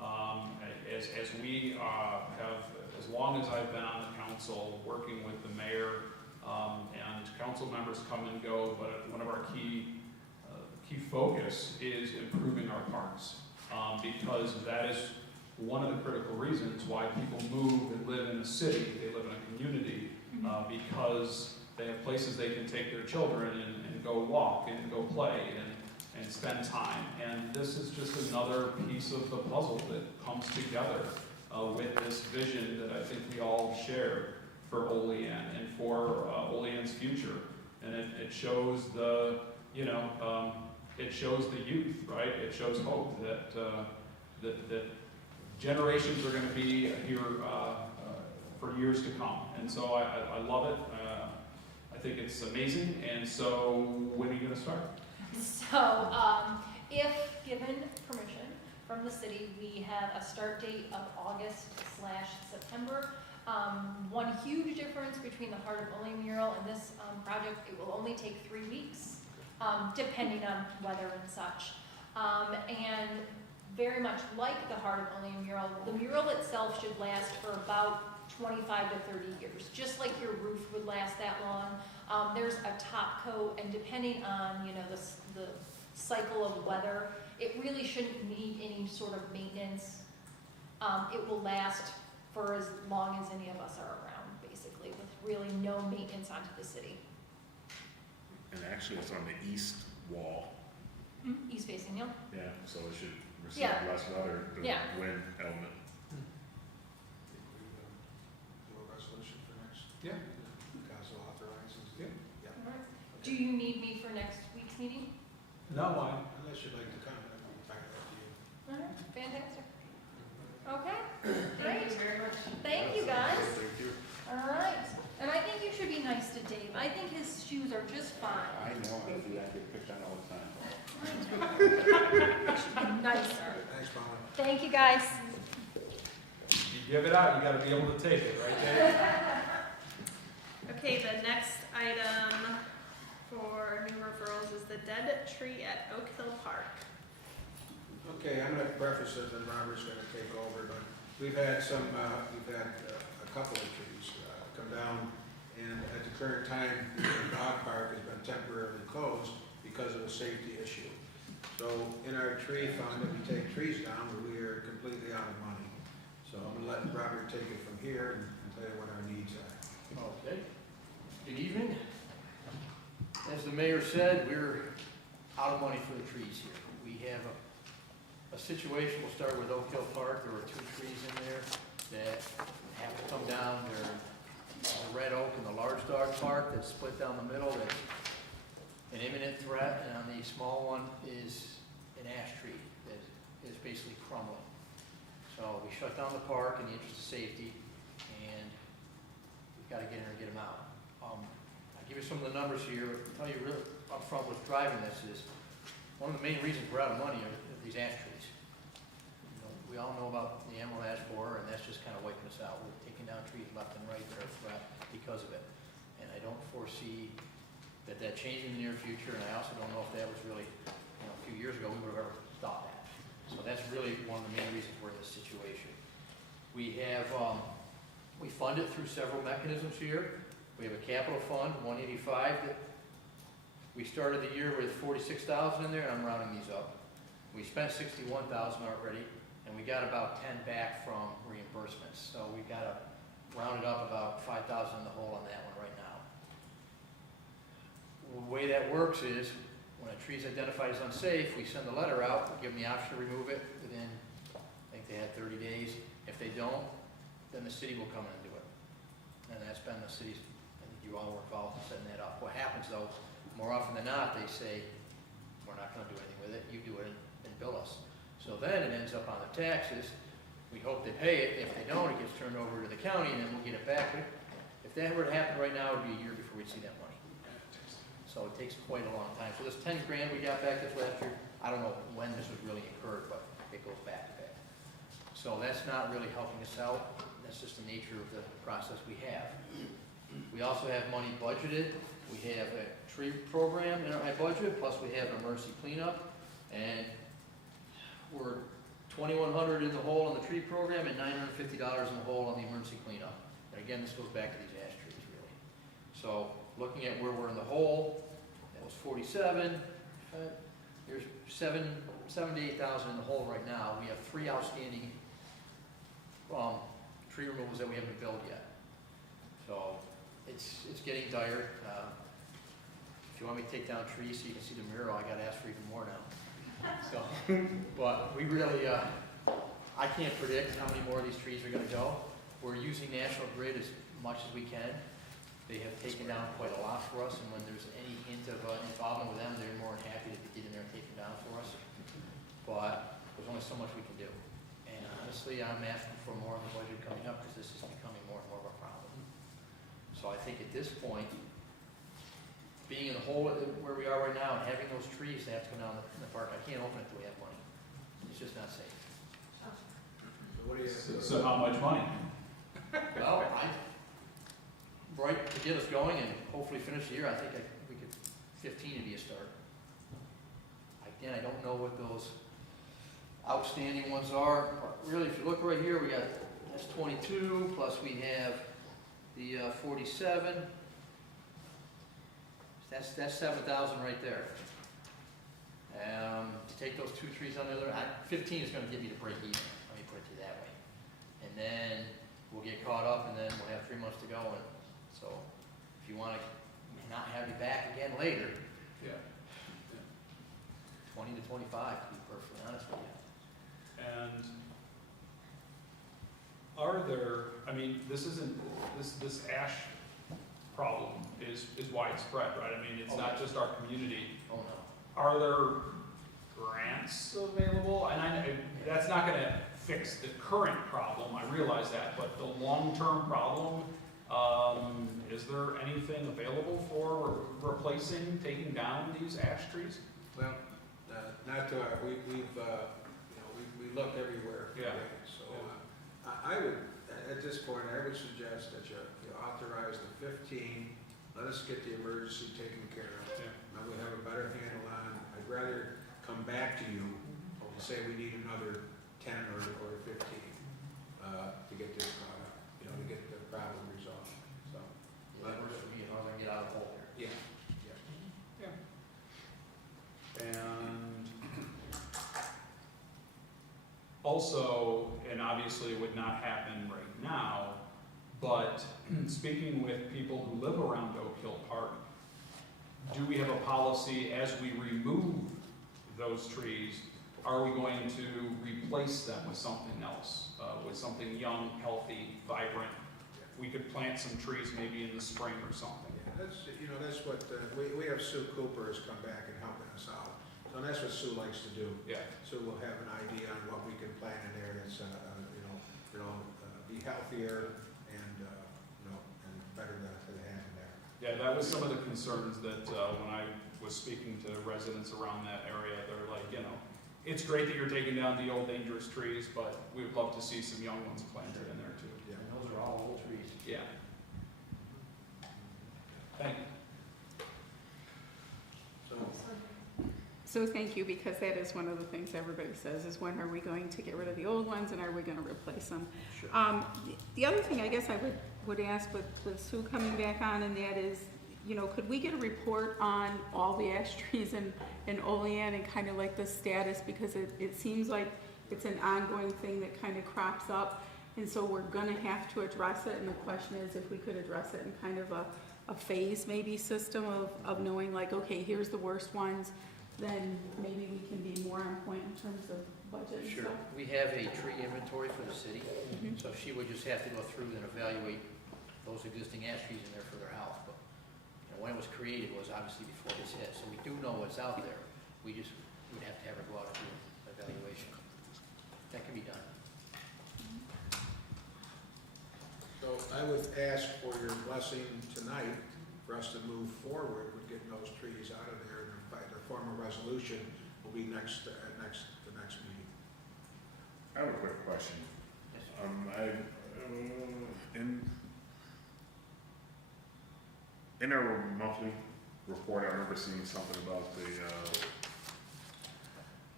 As we have, as long as I've been on the council, working with the mayor and council members come and go, but one of our key focus is improving our parks, because that is one of the critical reasons why people move and live in a city. They live in a community because they have places they can take their children and go walk and go play and spend time. And this is just another piece of the puzzle that comes together with this vision that I think we all share for Olean and for Olean's future. And it shows the, you know, it shows the youth, right? It shows hope that generations are going to be here for years to come. And so I love it. I think it's amazing. And so when are you going to start? So, if given permission from the city, we have a start date of August/September. One huge difference between the Heart of Olean mural and this project, it will only take 3 weeks, depending on weather and such. And very much like the Heart of Olean mural, the mural itself should last for about 25 to 30 years, just like your roof would last that long. There's a top coat, and depending on, you know, the cycle of weather, it really shouldn't need any sort of maintenance. It will last for as long as any of us are around, basically, with really no maintenance onto the city. And actually, it's on the east wall. East facing, yeah. Yeah, so it should receive Yeah. less weather, the Yeah. wind element. Do a resolution for next, Yeah. council authorizes. Yeah. All right. Do you need me for next week's meeting? No, Unless you'd like to come, I'd be fine with you. All right, fantastic. Okay, great. Thank you very much. Thank you, guys. Thank you. All right, and I think you should be nice to Dave. I think his shoes are just fine. I know, I get picked on all the time. You should be nicer. Thanks, Paula. Thank you, guys. you give it out, you got to be able to take it, right, Dave? Okay, the next item for new referrals is the dead tree at Oak Hill Park. Okay, I'm gonna preface it, and Robert's gonna take over, but we've had a couple of trees come down, and at the current time, the dog park has been temporarily closed because of a safety issue. So in our tree fund, if we take trees down, we are completely out of money. So I'm gonna let Robert take it from here and tell you what our needs are. Okay. Good evening. As the mayor said, we're out of money for the trees here. We have a situation, we'll start with Oak Hill Park. There were 2 trees in there that have to come down. They're the red oak and the large dog park that's split down the middle. That's an imminent threat, and on the small one is an ash tree that is basically crumbling. So we shut down the park in the interest of safety, and we've got to get in there and get them out. I'll give you some of the numbers here. I'll tell you really up front what's driving this is one of the main reasons we're out of money are these ash trees. You know, we we all know about the emerald ash borer, and that's just kind of wiping us out. We're taking down trees left and right that are a threat because of it. And I don't foresee that changing in the near future, and I also don't know if that was really, a few years ago, we would have ever thought that. So that's really one of the main reasons we're in this situation. We have, we fund it through several mechanisms here. We have a capital fund, 185, that we started the year with 46,000 in there, and I'm rounding these up. We spent 61,000 already, and we got about 10 back from reimbursements. So we've got to round it up about 5,000 in the hole on that one right now. The way that works is, when a tree is identified as unsafe, we send a letter out, we give them the option to remove it within, I think they had 30 days. If they don't, then the city will come in and do it. And that's been the city's, I think you all were involved in setting that up. What happens though, more often than not, they say, we're not gonna do anything with it, you do it and bill us. So then it ends up on the taxes, we hope they pay it, if they don't, it gets turned over to the county and then we'll get it back. But if that were to happen right now, it would be a year before we'd see that money. So it takes quite a long time. So this 10 grand we got back this last year, I don't know when this was really incurred, but it goes back to back. So that's not really helping us out, that's just the nature of the process we have. We also have money budgeted. We have a tree program in our budget, plus we have emergency cleanup, and we're $2,100 in the hole on the tree program and $950 in the hole on the emergency cleanup. And again, this goes back to these ash trees, really. So looking at where we're in the hole, that was 47. There's 7,000 to 8,000 in the hole right now. We have 3 outstanding tree removals that we haven't billed yet. So it's getting dire. If you want me to take down trees so you can see the mural, I got to ask for even more now. So, but we really, I can't predict how many more of these trees are going to go. We're using National Grid as much as we can. They have taken down quite a lot for us, and when there's any hint of involvement with them, they're more than happy to get in there and take them down for us. But there's only so much we can do. And honestly, I'm asking for more in the budget coming up because this is becoming more and more of a problem. So I think at this point, being in the hole where we are right now and having those trees that have to come down in the park, I can't open it till we have money. It's just not safe. So what do you? So how much money? Well, right to get us going and hopefully finish the year, I think we could, 15 would be a start. Again, I don't know what those outstanding ones are. Really, if you look right here, we got, that's 22, plus we have the 47. That's 7,000 right there. To take those 2 trees on the other, 15 is going to get me to break even. Let me put it to you that way. And then we'll get caught up, and then we'll have 3 months to go. And so, if you want to not have me back again later, Yeah. 20 to 25, to be perfectly honest with you. And are there, I mean, this isn't, this ash problem is widespread, right? I mean, it's not just our community. Oh, no. Are there grants available? And I know that's not gonna fix the current problem, I realize that, but the long-term problem, is there anything available for replacing, taking down these ash trees? Well, not to, we look everywhere. Yeah. So, I would, at this point, I would suggest that you authorize the 15, let us get the emergency taken care of. Yeah. Now we have a better handle on, I'd rather come back to you and say we need another 10 or 15 to get this caught up, to get the problem resolved. So, That works for me, as long as I get out of the hole there. yeah. And also, and obviously it would not happen right now, but speaking with people who live around Oak Hill Park, do we have a policy as we remove those trees, are we going to replace them with something else, with something young, healthy, vibrant? We could plant some trees maybe in the spring or something. Yeah, that's what, we have Sue Cooper has come back and helping us out. So that's what Sue likes to do. Yeah. So we'll have an idea on what we can plant in there that's, be healthier and, and better to have in there. Yeah, that was some of the concerns that when I was speaking to residents around that area, they're like, It's great that you're taking down the old dangerous trees, but we would love to see some young ones planted in there too. And those are all old trees. Yeah. Thank you. So, So thank you, because that is one of the things everybody says, is when are we going to get rid of the old ones and are we gonna replace them? sure. The other thing I guess I would ask with Sue coming back on, and that is, you know, could we get a report on all the ash trees in Olean and kind of like the status, because it seems like it's an ongoing thing that kind of crops up, and so we're gonna have to address it, and the question is if we could address it in kind of a phase maybe system of knowing like, okay, here's the worst ones, then maybe we can be more on point in terms of budget and Sure. stuff. We have a tree inventory for the city, Mhm. so she would just have to go through and evaluate those existing ash trees in there for their house. But you know, when it was created was obviously before this hit, so we do know what's out there. We'd have to have her go out and do an evaluation. That can be done. So I would ask for your blessing tonight for us to move forward with getting those trees out of there, and the formal resolution will be the next meeting. I have a quick question. In our monthly report, I remember seeing something about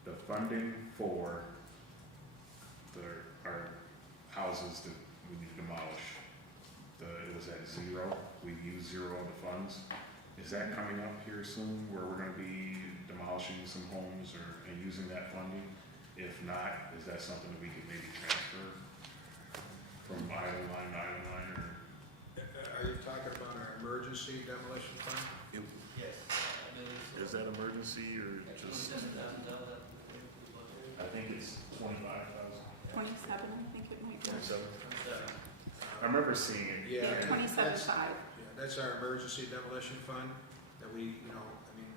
the funding for our houses that we need to demolish. It was at zero. We used zero of the funds. Is that coming up here soon, where we're gonna be demolishing some homes and using that funding? If not, is that something that we could maybe transfer from item line to item line, or? Are you talking about our emergency demolition fund? Yes. Is that emergency or just? I think it's 25,000. 27, I think it might be. 27? I remember seeing it. Yeah. 27.5. Yeah, that's our emergency demolition fund that we, you know, I mean,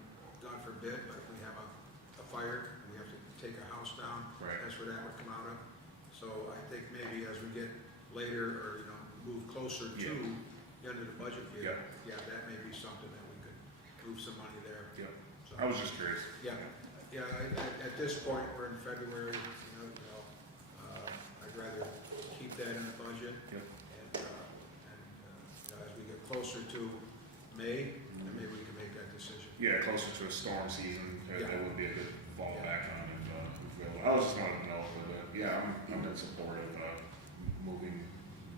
God forbid, but if we have a fire, we have to take a house down, Right. that's where that would come out of. So I think maybe as we get later, or, you know, move closer to the end of the budget year, yeah, that may be something that we could move some money there. Yeah. So, I was just curious. yeah, at this point, we're in February, I'd rather keep that in the budget. Yep. And you know, as we get closer to May, then maybe we can make that decision. Yeah, closer to a storm season, that would be a good fallback on it. I was just wanting to know, but I'm in support of moving,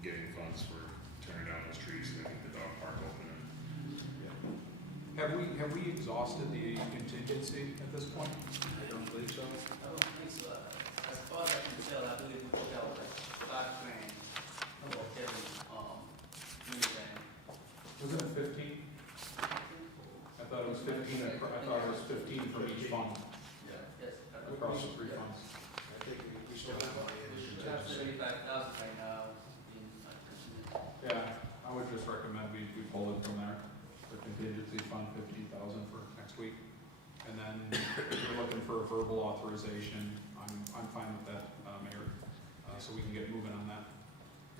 getting funds for tearing down those trees and making the dog park open. Have we exhausted the contingency at this point? I don't believe so. I don't think so. As far as I can tell, I believe we took out like $5 grand about every, anything. Wasn't it 15? I thought it was 15, I thought it was 15 from each fund, Yeah. Yes. across the three funds. I think we still have money in We have contingency. 75,000 right now in contingency. Yeah, I would just recommend we pull it from there, the contingency fund, 50,000 for next week. And then if you're looking for a verbal authorization, I'm fine with that, Mayor, so we can get moving on that,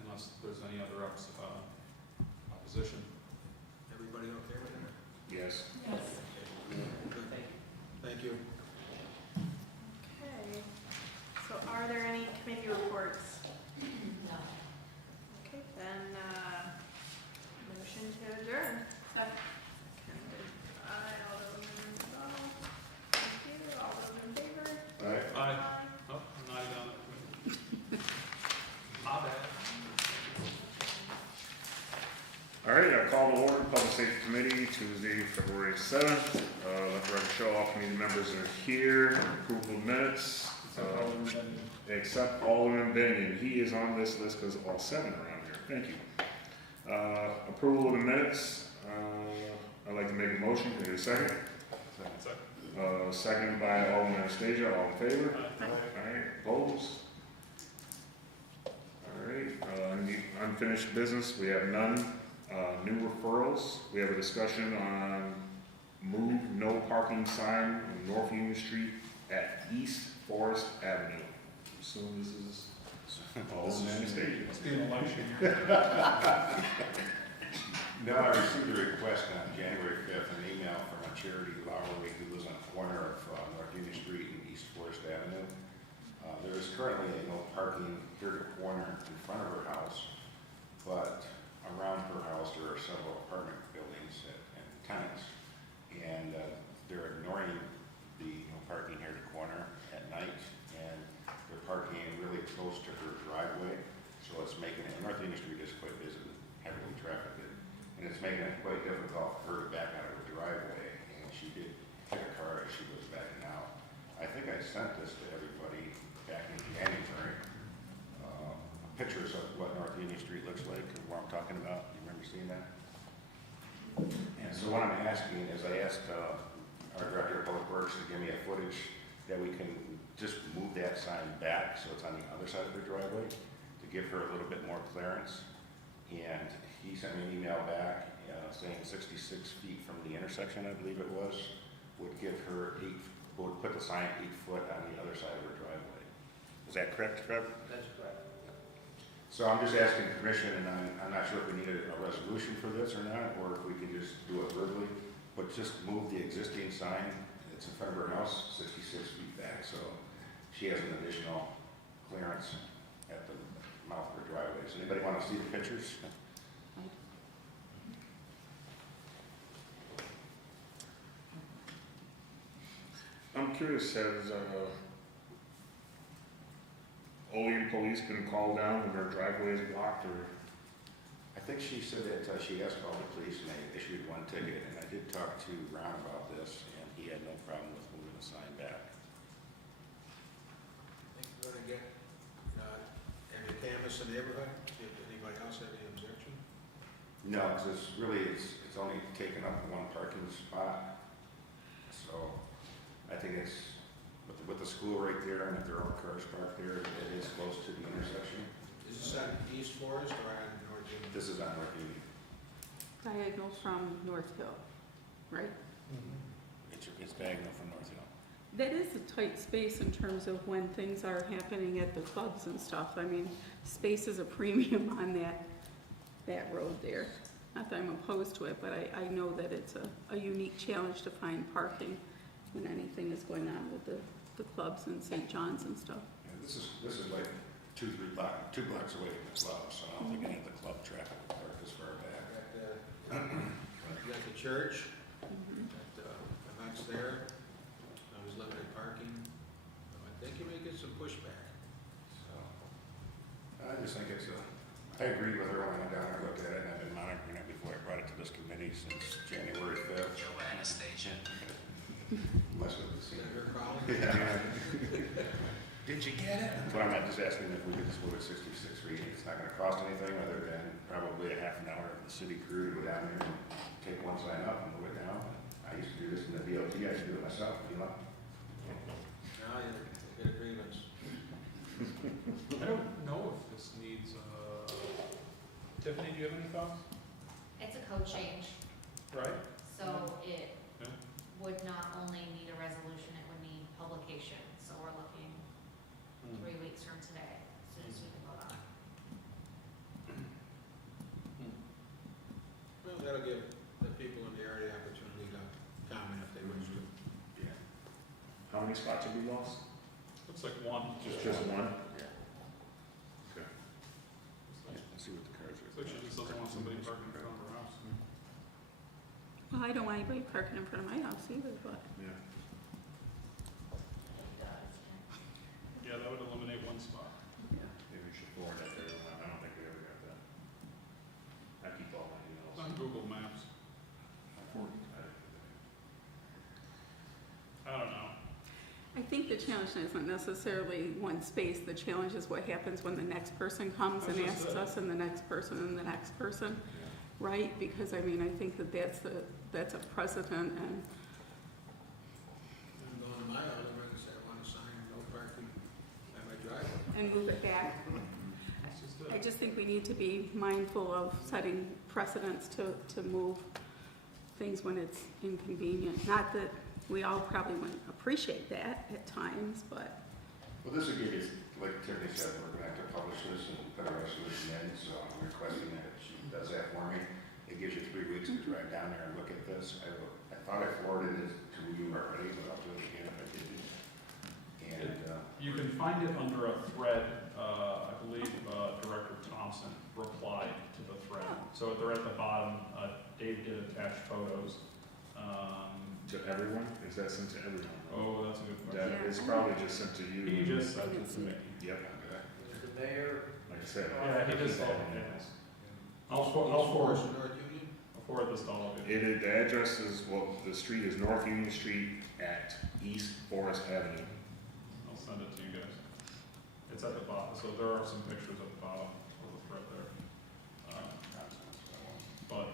unless there's any other opposition. Everybody okay with that? Yes. Yes. Thank you. Okay, so are there any committee reports? No. Okay, then, motion to adjourn. Seconded by Alderman McDonald. Thank you, all those in favor? All right. Aye. Oh, I'm not even on that committee. My bad. All right, I call the order, Public Safety Committee, Tuesday, February 7th. Let the record show all committee members are here. Approval of minutes, except Alderman Benyon. He is on this list because all 7 are on here. Thank you. Approval of the minutes. I'd like to make a motion. Can I get a second? Second by Alderman Anastasia. All in favor? All right, opposed? All right, any unfinished business? We have none. New referrals. We have a discussion on move no parking sign on North Union Street at East Forest Avenue. So this is Alderman Anastasia. It's the election. No, I received a request on January 5th, an email from a Charity Lowery, who lives on the corner of North Union Street and East Forest Avenue. There is currently no parking here at the corner in front of her house, but around her house there are several apartment buildings and tenants. And they're ignoring the no parking here at the corner at night, and they're parking really close to her driveway. So it's making it, North Union Street is quite busy, heavily trafficked, and it's making it quite difficult for her to back out of her driveway. And she did hit a car as she was backing out. I think I sent this to everybody back in January. Pictures of what North Union Street looks like, and what I'm talking about. You remember seeing that? And so what I'm asking is, I asked our Director of Public Works to give me a footage that we can just move that sign back so it's on the other side of the driveway to give her a little bit more clearance. And he sent me an email back saying 66 feet from the intersection, I believe it was, would give her would put the sign 8 foot on the other side of her driveway. Is that correct, Trevor? That's correct. So I'm just asking permission, and I'm not sure if we need a resolution for this or not, or if we can just do it verbally, but just move the existing sign that's in front of her house 66 feet back, so she has an additional clearance at the mouth of her driveway. Does anybody want to see the pictures? I'm curious, has Olean police been called down when their driveway is blocked, or? I think she said that she has called the police and they issued one ticket, and I did talk to Ron about this, and he had no problem with moving the sign back. I think we're gonna get, have you canvassed the neighborhood, see if anybody else had any objection? No, because it's only taken up one parking spot, so I think it's, with the school right there, and if there are cars parked there, it is close to the intersection. Is this on East Forest or on North Union? This is on North Union. Diagonal from North Hill, right? It's diagonal from North Hill. That is a tight space in terms of when things are happening at the clubs and stuff. I mean, space is a premium on that road there. Not that I'm opposed to it, but I know that it's a unique challenge to find parking when anything is going on with the clubs in St. John's and stuff. And this is like 2 blocks away from the club, so I don't think any of the club traffic will park this far back. You got the church, got events there, there's limited parking. I think you may get some pushback. So I just think I agree with her when I went down there and looked at it, and I've been monitoring it before I brought it to this committee since January 5th. Joanna Station. Must have Is seen that it. your calling? Did you get it? But I'm not just asking if we could just move it 66 feet. It's not gonna cost anything other than probably a half an hour of the city crew to go down there and take one sign up and move it down. I used to do this in the DOT, I should do it myself, you know? Now you get agreements. I don't know if this needs, Tiffany, do you have any thoughts? It's a code change, Right? so it Yeah. would not only need a resolution, it would need publication. So we're looking 3 weeks from today, as soon as we can vote on it. Well, that'll give the people in the area the opportunity to comment if they wish to. Yeah. How many spots have we lost? Looks like one. Just one? Yeah. Okay. Let's see what the cars Looks like she just doesn't want somebody parking in front of her house. Well, I don't want anybody parking in front of my house either, but Yeah. Yeah, that would eliminate one spot. Maybe we should forward that there. I don't think we ever got that. I keep all my emails. It's on Google Maps. I don't know. I think the challenge isn't necessarily one space. The challenge is what happens when the next person comes and asks us, and the next person, and the next person, right? Because, I mean, I think that's a precedent, and I'm going to my house, I'm going to say I want a sign, no parking at my driveway. and move it back. That's just it. I just think we need to be mindful of setting precedents to move things when it's inconvenient. Not that we all probably wouldn't appreciate that at times, but. Well, this will give you, like Tiffany said, we're gonna have to publish this and put a resolution in, so I'm requesting that she does that for me. It gives you 3 weeks to drive down there and look at this. I thought I forwarded it to you already, but I'll do it again if I didn't. And, You can find it under a thread, I believe Director Thompson replied to the thread. So they're at the bottom, Dave did attach photos. To everyone? Is that sent to everyone? Oh, that's a good question. That is probably just sent to you. He just sent it to me. Yep. The mayor, Like I said. Yeah, he just said it, yeah. I'll forward this to all of you. The address is, well, the street is North Union Street at East Forest Avenue. I'll send it to you guys. It's at the bottom, so there are some pictures at the bottom of the thread there. But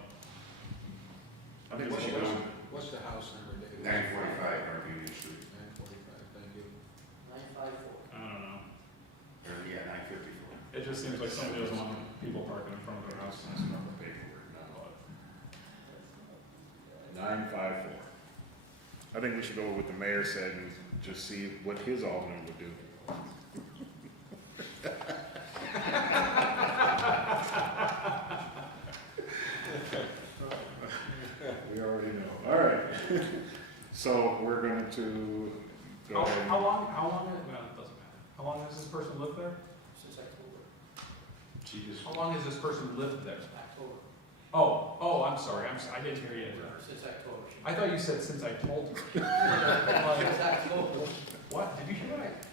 I think what you do, What's the house number, Dave? 945 North Union Street. 945, thank you. 954. I don't know. Or, yeah, 954. It just seems like somebody doesn't want people parking in front of their house. that's not the paperwork, no. 954. I think we should go with what the mayor said and just see what his alderman would do. We already know. All right. So we're going to go ahead. How long, well, it doesn't matter. How long has this person lived there? Since October. She just, How long has this person lived there? October. Oh, I'm sorry, I didn't hear you. Since October. I thought you said since I told her. Since October. What, did you hear what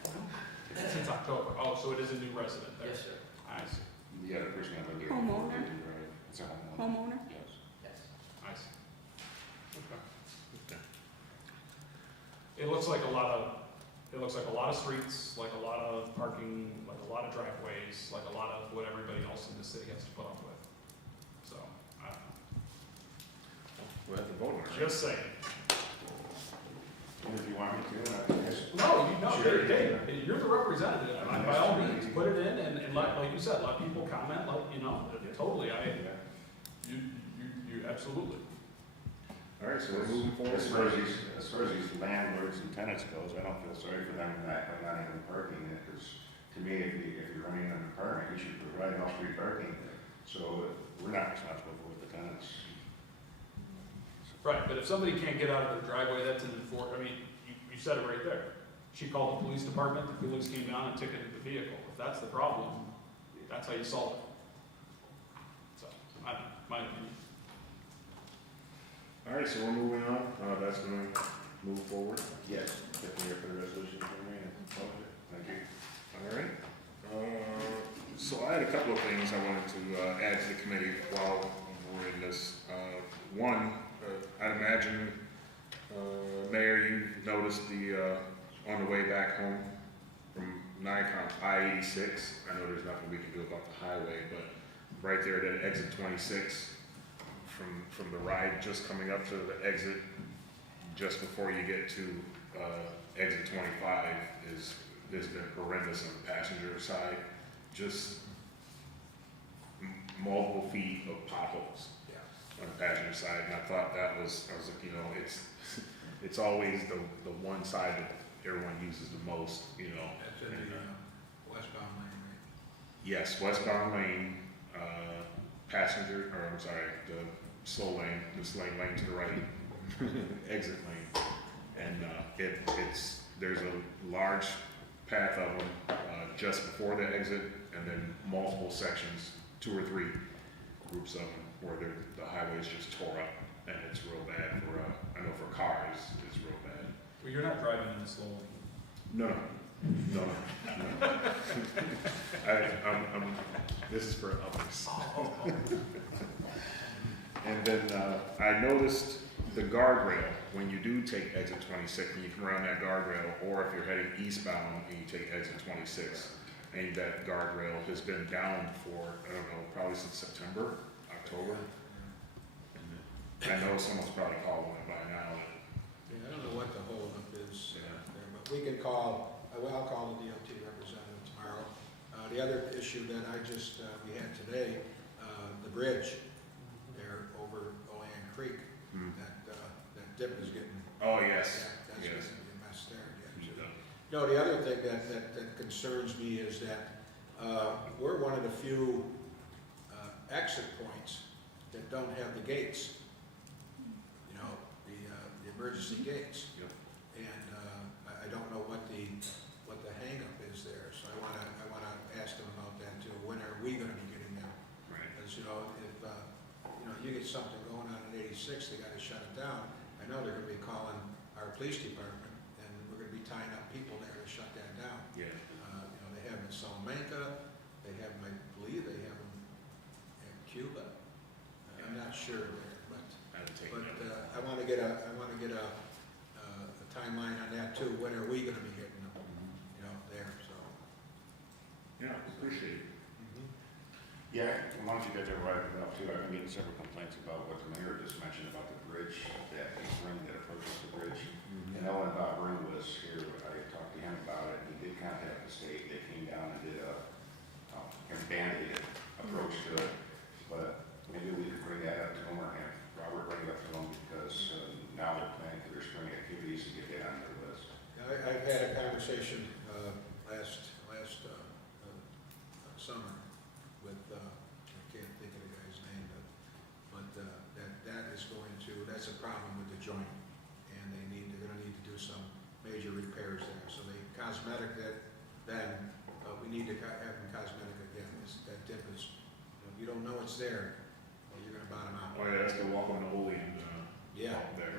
Since October, oh, so it is a new resident there? Yes, sir. I see, the other person that lived there. Homeowner? Right. It's a homeowner. Homeowner? Yes. Yes. I see. Okay. It looks like a lot of streets, like a lot of parking, like a lot of driveways, like a lot of what everybody else in the city has to put up with. So, I don't know. We'll have to vote on it. Just saying. And if you want me to, I can just. No, Sure. hey, you're the representative, and by all means, put it in, and like you said, let people comment, totally, you absolutely. All right, so we're moving forward. As far as these landlords and tenants goes, I don't feel sorry for them by not having parking, because to me, if you're running an apartment, you should provide off-street parking. So we're not responsible for what the tenants. Right, but if somebody can't get out of their driveway, that's an you said it right there. She called the police department, the police came down and ticketed the vehicle. If that's the problem, that's how you solve it. So, my opinion. All right, so we're moving on. That's going to move forward. Yes, get there for the resolution for me. Thank you. All right. So I had a couple of things I wanted to add to the committee while we're in this. One, I'd imagine, Mayor, you noticed on the way back home from Nikon, I-86. I know there's nothing we can do about the highway, but right there at exit 26, from the ride just coming up to the exit, just before you get to exit 25, has been horrendous on the passenger side. Just multiple feet of potholes on the passenger side, and I thought I was like, it's always the one side that everyone uses the most, That's in the westbound lane, right? Yes, westbound lane, the slow lane, this lane to the right, exit lane. And there's a large path of them just before the exit, and then multiple sections, 2 or 3 groups of them, where the highway's just tore up, and it's real bad I know for cars, it's real bad. Well, you're not driving in the slow lane. No. This is for others. And then I noticed the guardrail, when you do take exit 26, and you come around that guardrail, or if you're heading eastbound and you take exit 26, and that guardrail has been down for, I don't know, probably since September, October. And I know someone's probably called on it by now. Yeah, I don't know what the holdup is Yeah. there, but we can call, I'll call the DOT representative tomorrow. The other issue that we had today, the bridge there over Olean Creek, that dip is getting. Oh, yes. That's Yes. going to be a mess there again. Yeah. No, the other thing that concerns me is that we're one of the few exit points that don't have the gates. You know, the emergency gates. Yep. And, I don't know what the hangup is there, so I wanna ask them about that too. When are we gonna be getting them? Right. Because, you know, if, you know, you get something going on in 86, they gotta shut it down. I know they're gonna be calling our police department, and we're gonna be tying up people there to shut that down. Yeah. You know, they have them in Salamanca, they have them, I believe they have them in Cuba. I'm not sure there, but, I had to take but, that. I wanna get a timeline on that too. When are we gonna be getting them, you know, there, so. Yeah, appreciate it. Yeah, why don't you guys ever write it up too? I've been getting several complaints about what the mayor just mentioned about the bridge, that ring that approaches the bridge. And Owen Bob Ring was here, I talked to him about it, he did contact the state, they came down and did a band-aid approach to it. But maybe we could bring that up to him, or have Robert bring it up to him, because now they're planning for their spring activities to get that on their list. I've had a conversation last summer with, I can't think of the guy's name, but that is going to, that's a problem with the joint, and they're gonna need to do some major repairs there. So they cosmetic that then, but we need to have them cosmetic again. That dip is, you don't know it's there, well, you're gonna bottom out. Oh, yeah, that's the walk on the Olean, Yeah. up there.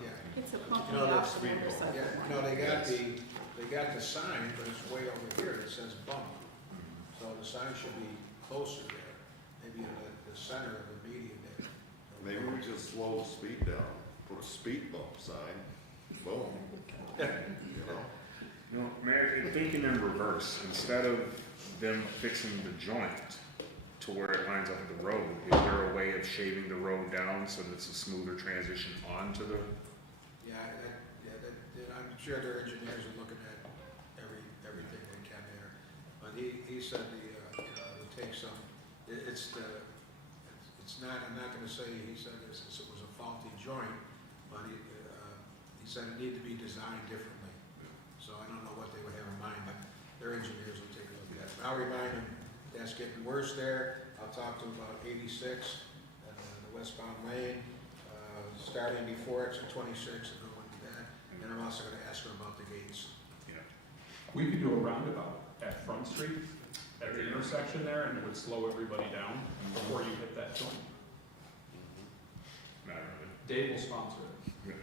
Yeah. It's a pump You know, off that's- the motorcycle. Yeah, you know, they got the sign, but it's way over here, it says bump. So the sign should be closer there, maybe in the center of the median there. Maybe we just slow the speed down, put a speed bump sign, boom. You know? You know, Mayor, thinking in reverse, instead of them fixing the joint to where it lines up with the road, is there a way of shaving the road down so that it's a smoother transition onto the? I'm sure their engineers are looking at everything they can there. But he said it would take some, it's not, I'm not gonna say, he said it was a faulty joint, but he said it needed to be designed differently. So I don't know what they would have in mind, but their engineers will take a look at it. I'll remind them that's getting worse there. I'll talk to them about 86 and the westbound lane, starting before exit 26 and going to that. And I'm also gonna ask them about the gates. Yeah. We could do a roundabout at Front Street, at the intersection there, and it would slow everybody down before you hit that joint. Not really. Dave will sponsor it. Yeah.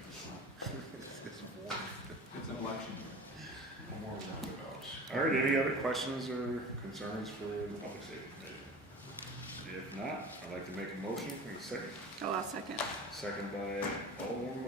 It's an election year. More roundabouts. All right, any other questions or concerns for the public safety committee? If not, I'd like to make a motion for a second. Oh, I'll second. Second by Alderman